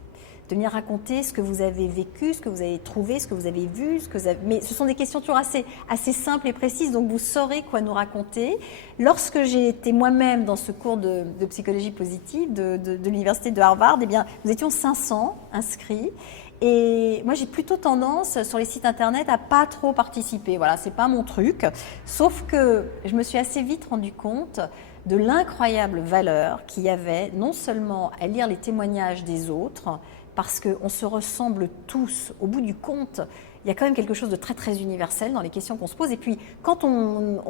De venir raconter ce que vous avez vécu, ce que vous avez trouvé, ce que vous avez vu, mais ce sont des questions toujours assez simples et précises, donc vous saurez quoi nous raconter. Lorsque j'ai été moi-même dans ce cours de psychologie positive de l'université de Harvard, eh bien, nous étions 500 inscrits. Et moi, j'ai plutôt tendance sur les sites internet à pas trop participer. Voilà, c'est pas mon truc. Sauf que je me suis assez vite rendu compte de l'incroyable valeur qu'il y avait non seulement à lire les témoignages des autres, parce qu'on se ressemble tous. Au bout du compte, il y a quand même quelque chose de très très universel dans les questions qu'on se pose. Et puis, quand on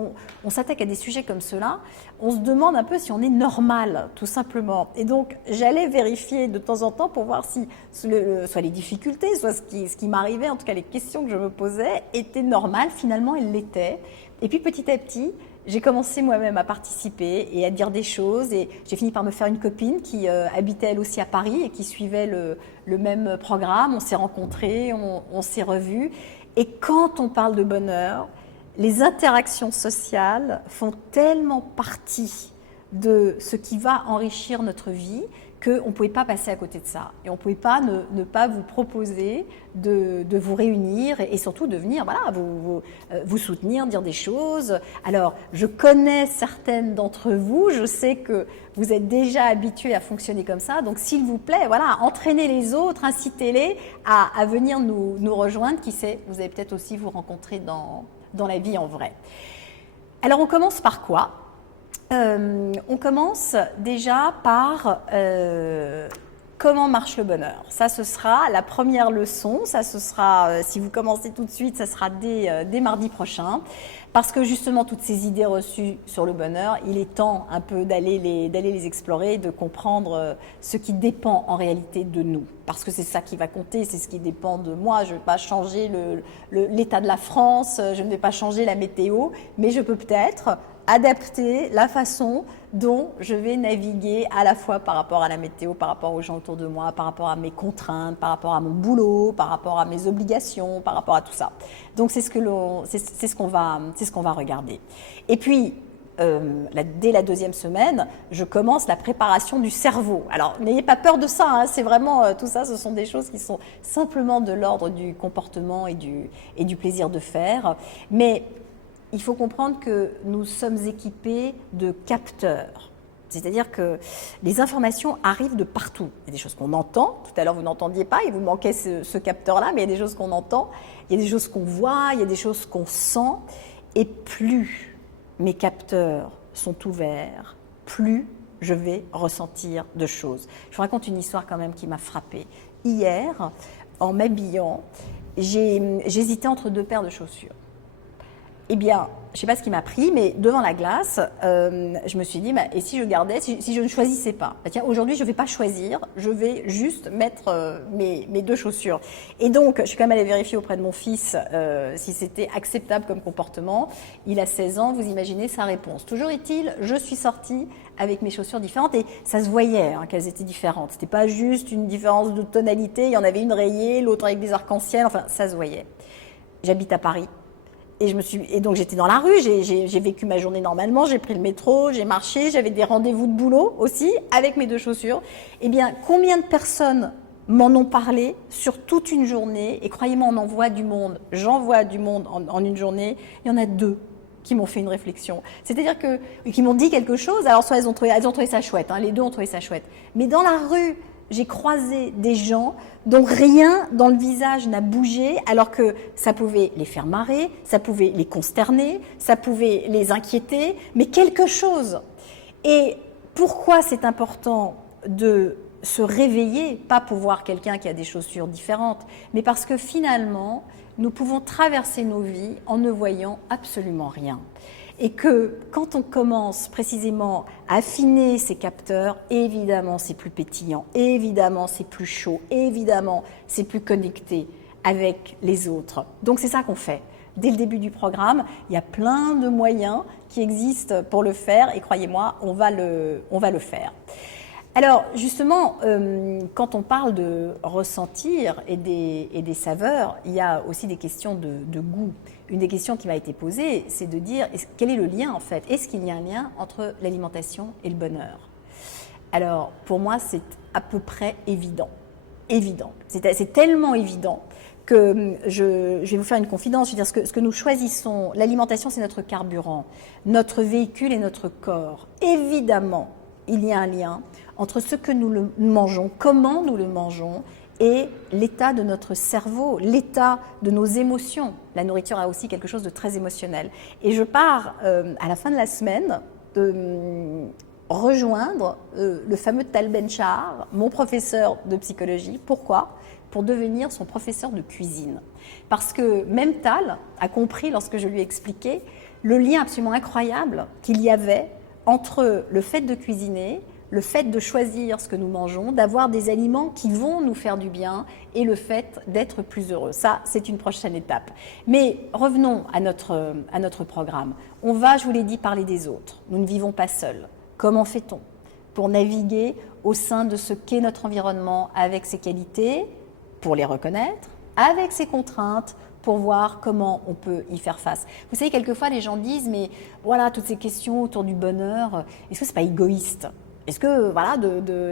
s'attaque à des sujets comme ceux-là, on se demande un peu si on est normal, tout simplement. Et donc, j'allais vérifier de temps en temps pour voir si soit les difficultés, soit ce qui m'arrivait, en tout cas les questions que je me posais, étaient normales. Finalement, elles l'étaient. Et puis, petit à petit, j'ai commencé moi-même à participer et à dire des choses, et j'ai fini par me faire une copine qui habitait elle aussi à Paris et qui suivait le même programme. On s'est rencontrés, on s'est revus, et quand on parle de bonheur, les interactions sociales font tellement partie de ce qui va enrichir notre vie qu'on ne pouvait pas passer à côté de ça. Et on ne pouvait pas ne pas vous proposer de vous réunir et surtout de venir vous soutenir, dire des choses. Alors, je connais certaines d'entre vous, je sais que vous êtes déjà habitués à fonctionner comme ça, donc s'il vous plaît, entraînez les autres, incitez-les à venir nous rejoindre. Qui sait, vous allez peut-être aussi vous rencontrer dans la vie en vrai. Alors, on commence par quoi ? On commence déjà par comment marche le bonheur. Ça, ce sera la première leçon. Ça, ce sera, si vous commencez tout de suite, ça sera dès mardi prochain. Parce que justement, toutes ces idées reçues sur le bonheur, il est temps un peu d'aller les explorer, de comprendre ce qui dépend en réalité de nous. Parce que c'est ça qui va compter, c'est ce qui dépend de moi. Je ne vais pas changer l'état de la France, je ne vais pas changer la météo, mais je peux peut-être adapter la façon dont je vais naviguer à la fois par rapport à la météo, par rapport aux gens autour de moi, par rapport à mes contraintes, par rapport à mon boulot, par rapport à mes obligations, par rapport à tout ça. Donc c'est ce qu'on va regarder. Et puis dès la 2e semaine, je commence la préparation du cerveau. Alors, n'ayez pas peur de ça, hein, c'est vraiment tout ça, ce sont des choses qui sont simplement de l'ordre du comportement et du plaisir de faire. Mais il faut comprendre que nous sommes équipés de capteurs. C'est-à-dire que les informations arrivent de partout. Il y a des choses qu'on entend, tout à l'heure vous n'entendiez pas, il vous manquait ce capteur-là, mais il y a des choses qu'on entend, il y a des choses qu'on voit, il y a des choses qu'on sent, et plus mes capteurs sont ouverts, plus je vais ressentir de choses. Je vous raconte une histoire quand même qui m'a frappée. Hier, en m'habillant, j'hésitais entre 2 paires de chaussures. Eh bien, je ne sais pas ce qui m'a pris, mais devant la glace, je me suis dit, et si je gardais, si je ne choisissais pas, tiens, aujourd'hui, je ne vais pas choisir, je vais juste mettre mes 2 chaussures. Et donc, je suis quand même allée vérifier auprès de mon fils si c'était acceptable comme comportement. Il a 16 ans, vous imaginez sa réponse. Toujours est-il, je suis sortie avec mes chaussures différentes et ça se voyait qu'elles étaient différentes. Ce n'était pas juste une différence de tonalité, il y en avait une rayée, l'autre avec des arcs-en-ciel, enfin, ça se voyait. J'habite à Paris. Et donc j'étais dans la rue, j'ai vécu ma journée normalement, j'ai pris le métro, j'ai marché, j'avais des rendez-vous de boulot aussi avec mes 2 chaussures. Eh bien, combien de personnes m'en ont parlé sur toute une journée? Et croyez-moi, on en voit du monde, j'en vois du monde en une journée. Il y en a 2 qui m'ont fait une réflexion. C'est-à-dire qui m'ont dit quelque chose, alors soit elles ont trouvé ça chouette, les 2 ont trouvé ça chouette. Mais dans la rue, j'ai croisé des gens dont rien dans le visage n'a bougé, alors que ça pouvait les faire marrer, ça pouvait les consterner, ça pouvait les inquiéter, mais quelque chose. Et pourquoi c'est important de se réveiller, pas pour voir quelqu'un qui a des chaussures différentes, mais parce que finalement, nous pouvons traverser nos vies en ne voyant absolument rien. Et que quand on commence précisément à affiner ces capteurs, évidemment c'est plus pétillant, évidemment c'est plus chaud, évidemment c'est plus connecté avec les autres. Donc c'est ça qu'on fait. Dès le début du programme, il y a plein de moyens qui existent pour le faire et croyez-moi, on va le faire. Alors justement, quand on parle de ressentir et des saveurs, il y a aussi des questions de goût. Une des questions qui m'a été posée, c'est de dire quel est le lien en fait? Est-ce qu'il y a un lien entre l'alimentation et le bonheur? Alors pour moi, c'est à peu près évident. Évident. C'est tellement évident que je vais vous faire une confidence. Je veux dire, ce que nous choisissons, l'alimentation, c'est notre carburant, notre véhicule et notre corps. Évidemment, il y a un lien entre ce que nous mangeons, comment nous le mangeons, et l'état de notre cerveau, l'état de nos émotions. La nourriture a aussi quelque chose de très émotionnel. Et je pars à la fin de la semaine de rejoindre le fameux Tal Ben-Shahar, mon professeur de psychologie. Pourquoi? Pour devenir son professeur de cuisine. Parce que même Tal a compris, lorsque je lui ai expliqué, le lien absolument incroyable qu'il y avait entre le fait de cuisiner, le fait de choisir ce que nous mangeons, d'avoir des aliments qui vont nous faire du bien et le fait d'être plus heureux. Ça, c'est une prochaine étape. Mais revenons à notre programme. On va, je vous l'ai dit, parler des autres. Nous ne vivons pas seuls. Comment fait-on pour naviguer au sein de ce qu'est notre environnement avec ses qualités, pour les reconnaître, avec ses contraintes, pour voir comment on peut y faire face. Vous savez, quelquefois, les gens disent, mais voilà, toutes ces questions autour du bonheur, est-ce que c'est pas égoïste ? Est-ce que, voilà,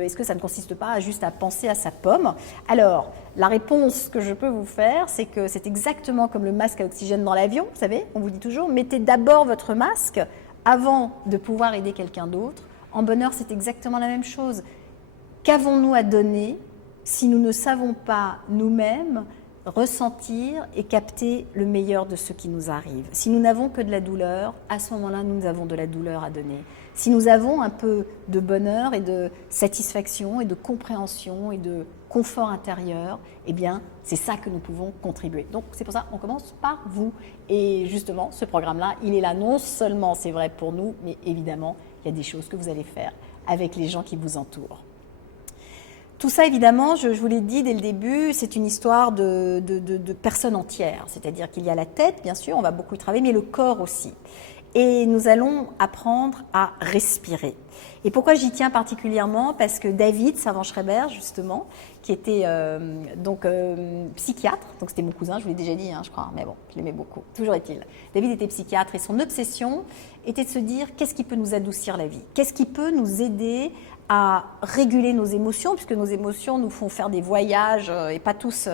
est-ce que ça ne consiste pas juste à penser à sa pomme? Alors, la réponse que je peux vous faire, c'est que c'est exactement comme le masque à oxygène dans l'avion, vous savez, on vous dit toujours, mettez d'abord votre masque avant de pouvoir aider quelqu'un d'autre. En bonheur, c'est exactement la même chose. Qu'avons-nous à donner si nous ne savons pas nous-mêmes ressentir et capter le meilleur de ce qui nous arrive? Si nous n'avons que de la douleur, à ce moment-là, nous avons de la douleur à donner. Si nous avons un peu de bonheur et de satisfaction et de compréhension et de confort intérieur, eh bien, c'est ça que nous pouvons contribuer. Donc, c'est pour ça qu'on commence par vous. Et justement, ce programme-là, il est là non seulement, c'est vrai pour nous, mais évidemment, il y a des choses que vous allez faire avec les gens qui vous entourent. Tout ça, évidemment, je vous l'ai dit dès le début, c'est une histoire de personnes entières. C'est-à-dire qu'il y a la tête, bien sûr, on va beaucoup y travailler, mais le corps aussi. et nous allons apprendre à respirer. Et pourquoi j'y tiens particulièrement? Parce que David Savant-Schreiber, justement, qui était psychiatre, donc c'était mon cousin, je vous l'ai déjà dit, je crois, mais bon, je l'aimais beaucoup, toujours est-il. David était psychiatre et son obsession était de se dire qu'est-ce qui peut nous adoucir la vie? Qu'est-ce qui peut nous aider à réguler nos émotions, puisque nos émotions nous font faire des voyages et pas tous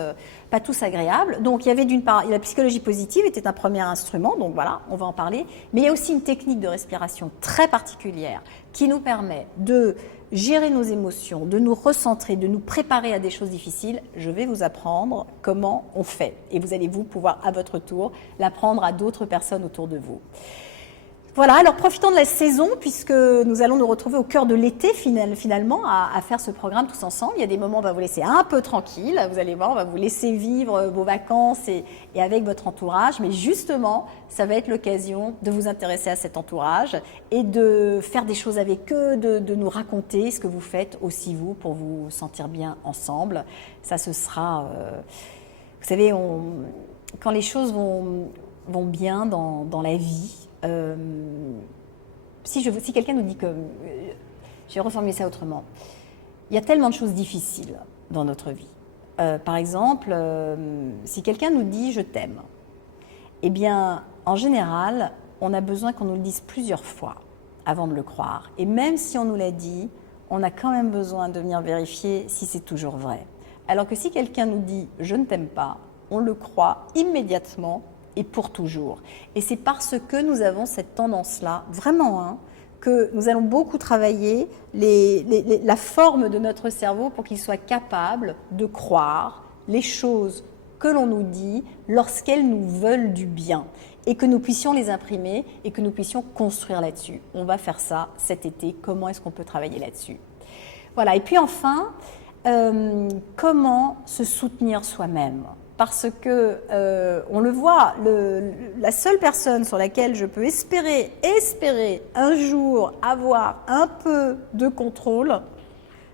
agréables. Donc il y avait d'une part, la psychologie positive était un premier instrument, donc voilà, on va en parler, mais il y a aussi une technique de respiration très particulière qui nous permet de gérer nos émotions, de nous recentrer, de nous préparer à des choses difficiles. Je vais vous apprendre comment on fait et vous allez pouvoir à votre tour l'apprendre à d'autres personnes autour de vous. Voilà, alors profitons de la saison puisque nous allons nous retrouver au cœur de l'été finalement à faire ce programme tous ensemble. Il y a des moments où on va vous laisser un peu tranquille, vous allez voir, on va vous laisser vivre vos vacances et avec votre entourage, mais justement, ça va être l'occasion de vous intéresser à cet entourage et de faire des choses avec eux, de nous raconter ce que vous faites aussi vous pour vous sentir bien ensemble. Ça, ce sera, vous savez, quand les choses vont bien dans la vie, si quelqu'un nous dit que, je vais reformuler ça autrement, il y a tellement de choses difficiles dans notre vie. Par exemple, si quelqu'un nous dit « je t'aime », eh bien, en général, on a besoin qu'on nous le dise plusieurs fois avant de le croire. Et même si on nous l'a dit, on a quand même besoin de venir vérifier si c'est toujours vrai. Alors que si quelqu'un nous dit « je ne t'aime pas », on le croit immédiatement et pour toujours. Et c'est parce que nous avons cette tendance-là, vraiment, que nous allons beaucoup travailler la forme de notre cerveau pour qu'il soit capable de croire les choses que l'on nous dit lorsqu'elles nous veulent du bien et que nous puissions les imprimer et que nous puissions construire là-dessus. On va faire ça cet été. Comment est-ce qu'on peut travailler là-dessus? Voilà. Et puis enfin, comment se soutenir soi-même? Parce que, on le voit, la seule personne sur laquelle je peux espérer un jour avoir un peu de contrôle,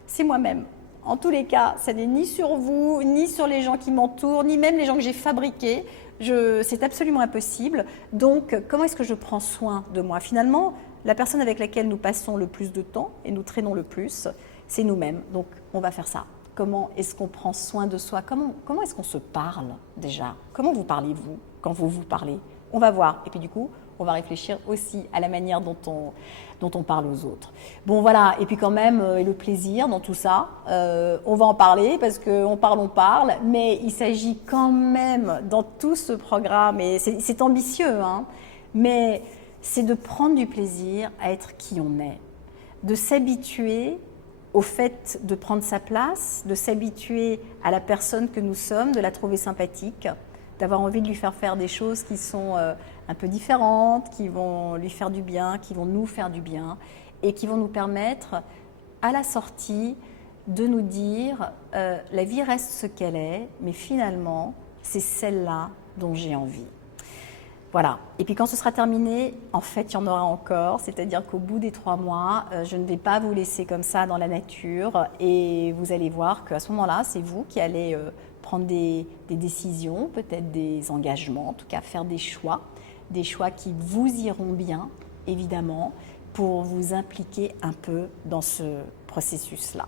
c'est moi-même. En tous les cas, ça n'est ni sur vous, ni sur les gens qui m'entourent, ni même les gens que j'ai fabriqués. C'est absolument impossible. Donc, comment est-ce que je prends soin de moi? Finalement, la personne avec laquelle nous passons le plus de temps et nous traînons le plus, c'est nous-mêmes. Donc, on va faire ça. Comment est-ce qu'on prend soin de soi? Comment est-ce qu'on se parle déjà? Comment vous parlez-vous quand vous vous parlez? On va voir. Et puis du coup, on va réfléchir aussi à la manière dont on parle aux autres. Bon voilà, et puis quand même, le plaisir dans tout ça, on va en parler parce qu'on parle, mais il s'agit quand même dans tout ce programme, et c'est ambitieux, mais c'est de prendre du plaisir à être qui on est, de s'habituer au fait de prendre sa place, de s'habituer à la personne que nous sommes, de la trouver sympathique, d'avoir envie de lui faire des choses qui sont un peu différentes, qui vont lui faire du bien, qui vont nous faire du bien et qui vont nous permettre, à la sortie, de nous dire la vie reste ce qu'elle est, mais finalement, c'est celle-là dont j'ai envie. Voilà. Et puis quand ce sera terminé, en fait, il y en aura encore. C'est-à-dire qu'au bout des 3 mois, je ne vais pas vous laisser comme ça dans la nature. Et vous allez voir qu'à ce moment-là, c'est vous qui allez prendre des décisions, peut-être des engagements, en tout cas faire des choix qui vous iront bien, évidemment, pour vous impliquer un peu dans ce processus-là.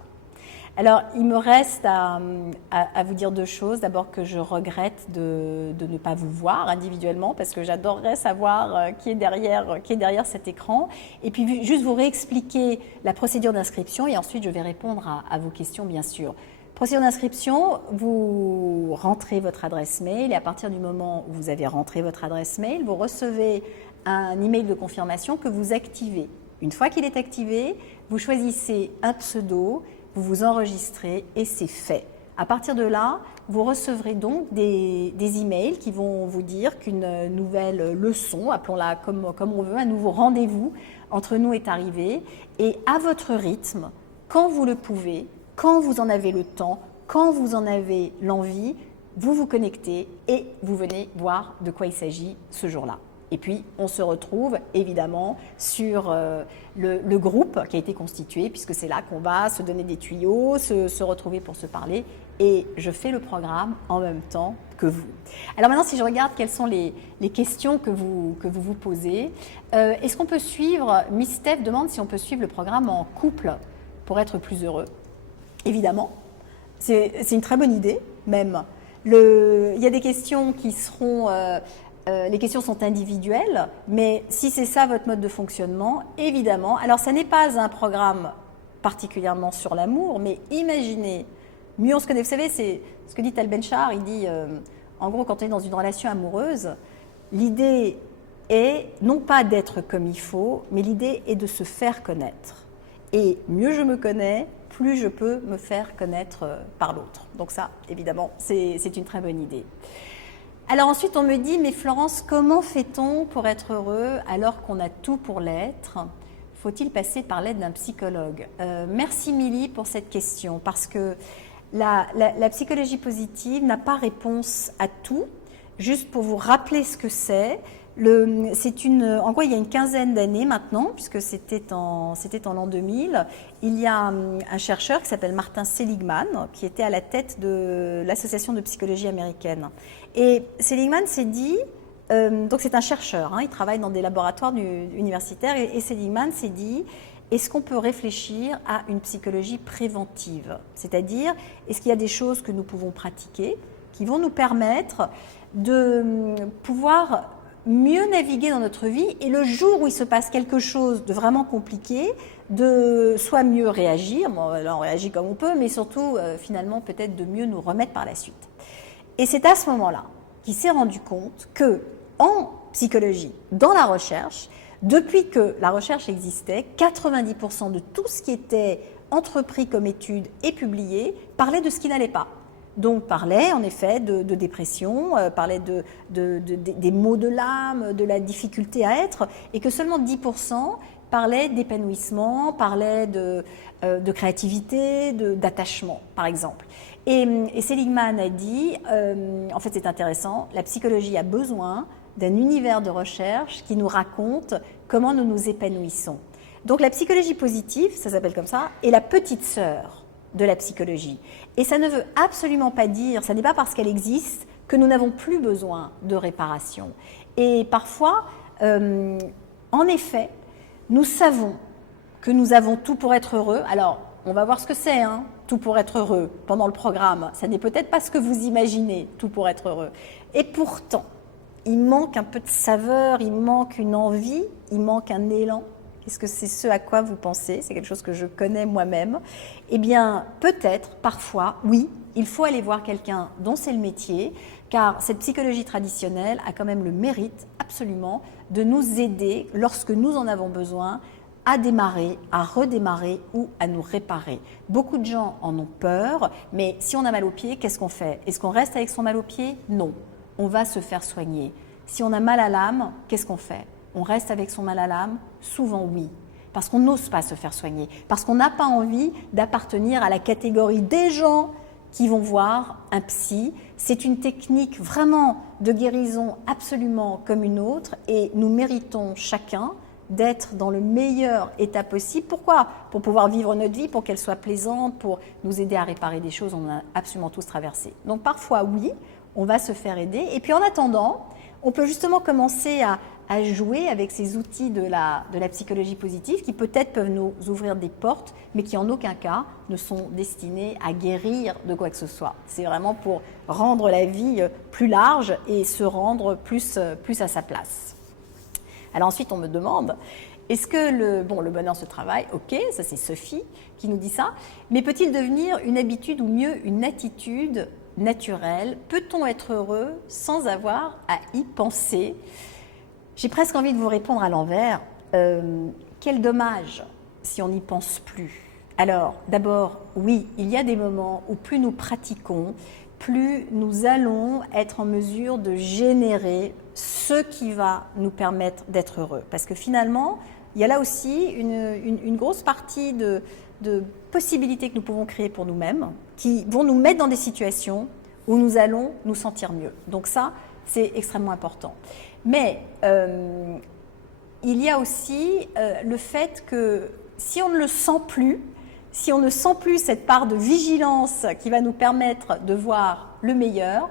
Alors, il me reste à vous dire 2 choses. D'abord que je regrette de ne pas vous voir individuellement parce que j'adorerais savoir qui est derrière cet écran. Et puis, juste vous réexpliquer la procédure d'inscription et ensuite, je vais répondre à vos questions, bien sûr. Procédure d'inscription, vous rentrez votre adresse mail et à partir du moment où vous avez rentré votre adresse mail, vous recevez un email de confirmation que vous activez. Une fois qu'il est activé, vous choisissez un pseudo, vous vous enregistrez et c'est fait. À partir de là, vous recevrez donc des emails qui vont vous dire qu'une nouvelle leçon, appelons-la comme on veut, un nouveau rendez-vous entre nous est arrivé. Et à votre rythme, quand vous le pouvez, quand vous en avez le temps, quand vous en avez l'envie, vous vous connectez et vous venez voir de quoi il s'agit ce jour-là. Et puis, on se retrouve évidemment sur le groupe qui a été constitué, puisque c'est là qu'on va se donner des tuyaux, se retrouver pour se parler. Et je fais le programme en même temps que vous. Alors maintenant, si je regarde quelles sont les questions que vous posez, est-ce qu'on peut suivre, Miss Steph demande si on peut suivre le programme en couple pour être plus heureux. Évidemment, c'est une très bonne idée même. Il y a des questions qui seront... les questions sont individuelles, mais si c'est ça votre mode de fonctionnement, évidemment. Alors, ça n'est pas un programme particulièrement sur l'amour, mais imaginez, mieux on se connaît. Vous savez, c'est ce que dit Tal Ben-Shahar. Il dit, en gros, quand on est dans une relation amoureuse, l'idée est non pas d'être comme il faut, mais l'idée est de se faire connaître. Et mieux je me connais, plus je peux me faire connaître par l'autre. Donc ça, évidemment, c'est une très bonne idée. Alors ensuite, on me dit, mais Florence, comment fait-on pour être heureux alors qu'on a tout pour l'être? Faut-il passer par l'aide d'un psychologue? Merci Milly pour cette question, parce que la psychologie positive n'a pas réponse à tout. Juste pour vous rappeler ce que c'est, en gros, il y a une quinzaine d'années maintenant, puisque c'était en l'an 2000, il y a un chercheur qui s'appelle Martin Seligman, qui était à la tête de l'Association de psychologie américaine. Et Seligman s'est dit, donc c'est un chercheur, il travaille dans des laboratoires universitaires, et Seligman s'est dit, est-ce qu'on peut réfléchir à une psychologie préventive? C'est-à-dire, est-ce qu'il y a des choses que nous pouvons pratiquer qui vont nous permettre de pouvoir mieux naviguer dans notre vie, et le jour où il se passe quelque chose de vraiment compliqué, de soit mieux réagir, bon, là on réagit comme on peut, mais surtout finalement peut-être de mieux nous remettre par la suite. Et c'est à ce moment-là qu'il s'est rendu compte que en psychologie, dans la recherche, depuis que la recherche existait, 90% de tout ce qui était entrepris comme étude et publié parlait de ce qui n'allait pas. Donc parlait en effet de dépression, parlait des maux de l'âme, de la difficulté à être, et que seulement 10% parlaient d'épanouissement, parlaient de créativité, d'attachement par exemple. Et Seligman a dit, en fait c'est intéressant, la psychologie a besoin d'un univers de recherche qui nous raconte comment nous nous épanouissons. Donc la psychologie positive, ça s'appelle comme ça, est la petite sœur de la psychologie. Et ça ne veut absolument pas dire, ça n'est pas parce qu'elle existe que nous n'avons plus besoin de réparation. Et parfois, en effet, nous savons que nous avons tout pour être heureux. Alors, on va voir ce que c'est, tout pour être heureux pendant le programme. Ça n'est peut-être pas ce que vous imaginez, tout pour être heureux. Et pourtant, il manque un peu de saveur, il manque une envie, il manque un élan. Est-ce que c'est ce à quoi vous pensez? C'est quelque chose que je connais moi-même. Eh bien, peut-être, parfois, oui, il faut aller voir quelqu'un dont c'est le métier, car cette psychologie traditionnelle a quand même le mérite, absolument, de nous aider, lorsque nous en avons besoin, à démarrer, à redémarrer ou à nous réparer. Beaucoup de gens en ont peur, mais si on a mal au pied, qu'est-ce qu'on fait? Est-ce qu'on reste avec son mal au pied? Non, on va se faire soigner. Si on a mal à l'âme, qu'est-ce qu'on fait? On reste avec son mal à l'âme? Souvent oui, parce qu'on n'ose pas se faire soigner, parce qu'on n'a pas envie d'appartenir à la catégorie des gens qui vont voir un psy. C'est une technique vraiment de guérison absolument comme une autre, et nous méritons chacun d'être dans le meilleur état possible. Pourquoi? Pour pouvoir vivre notre vie, pour qu'elle soit plaisante, pour nous aider à réparer des choses, on a absolument tous traversé. Donc parfois oui, on va se faire aider, et puis en attendant, on peut justement commencer à jouer avec ces outils de la psychologie positive qui peut-être peuvent nous ouvrir des portes, mais qui en aucun cas ne sont destinés à guérir de quoi que ce soit. C'est vraiment pour rendre la vie plus large et se rendre plus à sa place. Alors ensuite, on me demande, est-ce que le bonheur se travaille? Ok, ça c'est Sophie qui nous dit ça. Mais peut-il devenir une habitude ou mieux une attitude naturelle? Peut-on être heureux sans avoir à y penser? J'ai presque envie de vous répondre à l'envers. Quel dommage si on n'y pense plus. Alors, d'abord, oui, il y a des moments où plus nous pratiquons, plus nous allons être en mesure de générer ce qui va nous permettre d'être heureux. Parce que finalement, il y a là aussi une grosse partie de possibilités que nous pouvons créer pour nous-mêmes, qui vont nous mettre dans des situations où nous allons nous sentir mieux. Donc ça, c'est extrêmement important. Mais il y a aussi le fait que si on ne le sent plus, si on ne sent plus cette part de vigilance qui va nous permettre de voir le meilleur,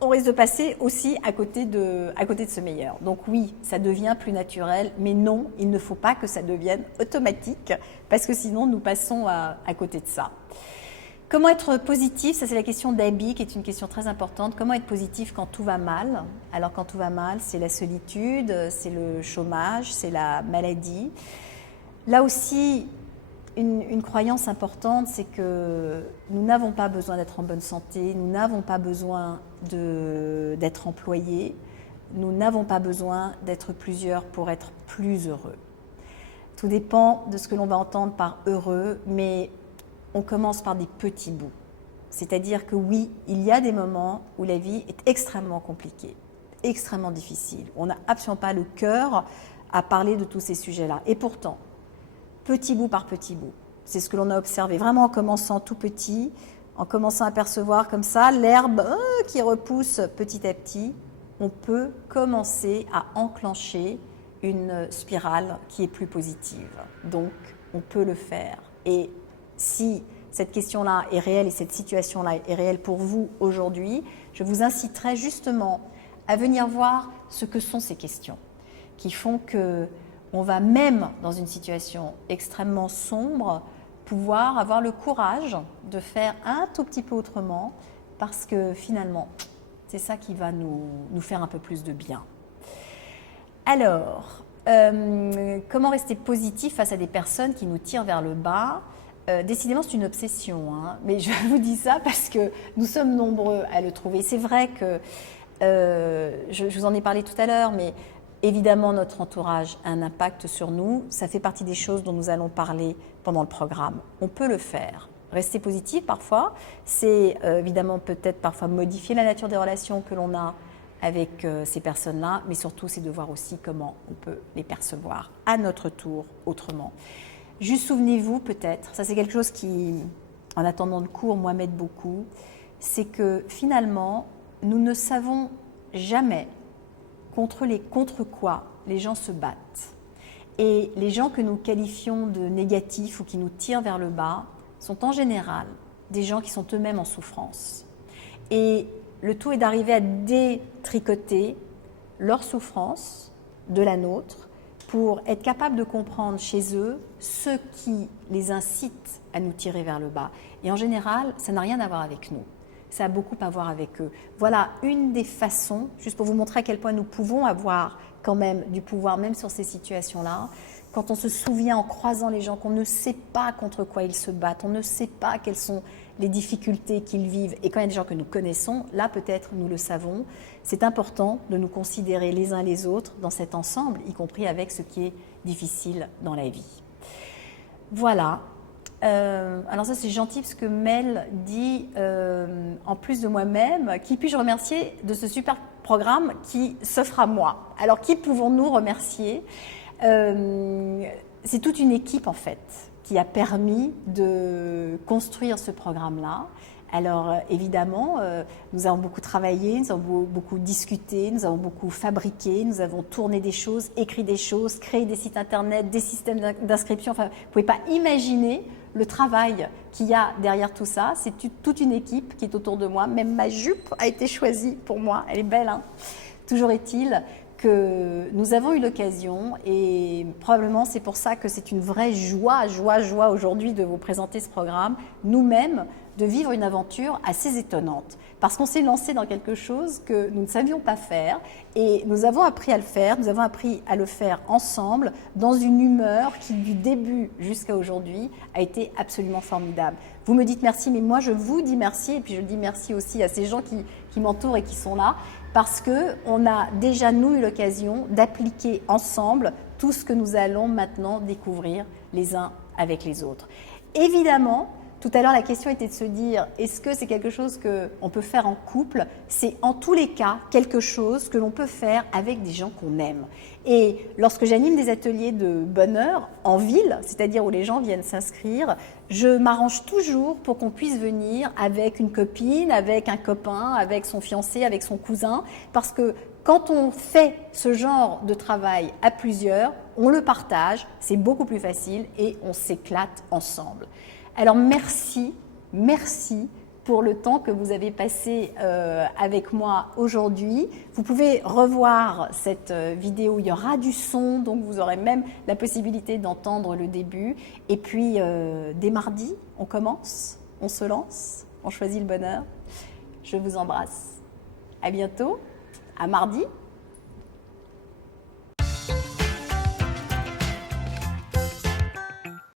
on risque de passer aussi à côté de ce meilleur. Donc oui, ça devient plus naturel, mais non, il ne faut pas que ça devienne automatique, parce que sinon nous passons à côté de ça. Comment être positif? Ça c'est la question d'Abby, qui est une question très importante. Comment être positif quand tout va mal? Alors quand tout va mal, c'est la solitude, c'est le chômage, c'est la maladie. Là aussi, une croyance importante, c'est que nous n'avons pas besoin d'être en bonne santé, nous n'avons pas besoin d'être employés, nous n'avons pas besoin d'être plusieurs pour être plus heureux. Tout dépend de ce que l'on va entendre par heureux, mais on commence par des petits bouts. C'est-à-dire que oui, il y a des moments où la vie est extrêmement compliquée, extrêmement difficile. On n'a absolument pas le cœur à parler de tous ces sujets-là. Et pourtant, petit bout par petit bout. C'est ce que l'on a observé, vraiment en commençant tout petit, en commençant à percevoir comme ça l'herbe qui repousse petit à petit, on peut commencer à enclencher une spirale qui est plus positive. Donc, on peut le faire. Et si cette question-là est réelle et cette situation-là est réelle pour vous aujourd'hui, je vous inciterai justement à venir voir ce que sont ces questions qui font que on va même dans une situation extrêmement sombre pouvoir avoir le courage de faire un tout petit peu autrement parce que finalement, c'est ça qui va nous faire un peu plus de bien. Alors, comment rester positif face à des personnes qui nous tirent vers le bas? Décidément, c'est une obsession, hein, mais je vous dis ça parce que nous sommes nombreux à le trouver. C'est vrai que, je vous en ai parlé tout à l'heure, mais évidemment, notre entourage a un impact sur nous. Ça fait partie des choses dont nous allons parler pendant le programme. On peut le faire. Rester positif parfois, c'est évidemment peut-être parfois modifier la nature des relations que l'on a avec ces personnes-là, mais surtout c'est de voir aussi comment on peut les percevoir à notre tour autrement. Juste souvenez-vous peut-être, ça c'est quelque chose qui, en attendant le cours, moi m'aide beaucoup, c'est que finalement, nous ne savons jamais contre quoi les gens se battent. Et les gens que nous qualifions de négatifs ou qui nous tirent vers le bas sont en général des gens qui sont eux-mêmes en souffrance. Et le tout est d'arriver à détricoter leur souffrance de la nôtre pour être capable de comprendre chez eux ce qui les incite à nous tirer vers le bas. Et en général, ça n'a rien à voir avec nous. Ça a beaucoup à voir avec eux. Voilà une des façons, juste pour vous montrer à quel point nous pouvons avoir quand même du pouvoir, même sur ces situations-là, quand on se souvient en croisant les gens qu'on ne sait pas contre quoi ils se battent, on ne sait pas quelles sont les difficultés qu'ils vivent, et quand il y a des gens que nous connaissons, là peut-être nous le savons, c'est important de nous considérer les uns les autres dans cet ensemble, y compris avec ce qui est difficile dans la vie. Voilà. Alors ça c'est gentil parce que Mel dit en plus de moi-même, qui puis-je remercier de ce super programme qui s'offre à moi? Alors qui pouvons-nous remercier? C'est toute une équipe en fait qui a permis de construire ce programme-là. Alors évidemment, nous avons beaucoup travaillé, nous avons beaucoup discuté, nous avons beaucoup fabriqué, nous avons tourné des choses, écrit des choses, créé des sites internet, des systèmes d'inscription. Enfin, vous ne pouvez pas imaginer le travail qu'il y a derrière tout ça. C'est toute une équipe qui est autour de moi. Même ma jupe a été choisie pour moi. Elle est belle, hein? Toujours est-il que nous avons eu l'occasion, et probablement c'est pour ça que c'est une vraie joie aujourd'hui de vous présenter ce programme, nous-mêmes, de vivre une aventure assez étonnante. Parce qu'on s'est lancé dans quelque chose que nous ne savions pas faire, et nous avons appris à le faire, nous avons appris à le faire ensemble, dans une humeur qui, du début jusqu'à aujourd'hui, a été absolument formidable. Vous me dites merci, mais moi je vous dis merci, et puis je dis merci aussi à ces gens qui m'entourent et qui sont là, parce qu'on a déjà, nous, eu l'occasion d'appliquer ensemble tout ce que nous allons maintenant découvrir les uns avec les autres. Évidemment, Tout à l'heure, la question était de se dire, est-ce que c'est quelque chose qu'on peut faire en couple? C'est en tous les cas quelque chose que l'on peut faire avec des gens qu'on aime. Et lorsque j'anime des ateliers de bonheur en ville, c'est-à-dire où les gens viennent s'inscrire, je m'arrange toujours pour qu'on puisse venir avec une copine, avec un copain, avec son fiancé, avec son cousin, parce que quand on fait ce genre de travail à plusieurs, on le partage, c'est beaucoup plus facile et on s'éclate ensemble. Alors merci pour le temps que vous avez passé avec moi aujourd'hui. Vous pouvez revoir cette vidéo, il y aura du son, donc vous aurez même la possibilité d'entendre le début. Et puis, dès mardi, on commence, on se lance, on choisit le bonheur. Je vous embrasse. À bientôt, à mardi.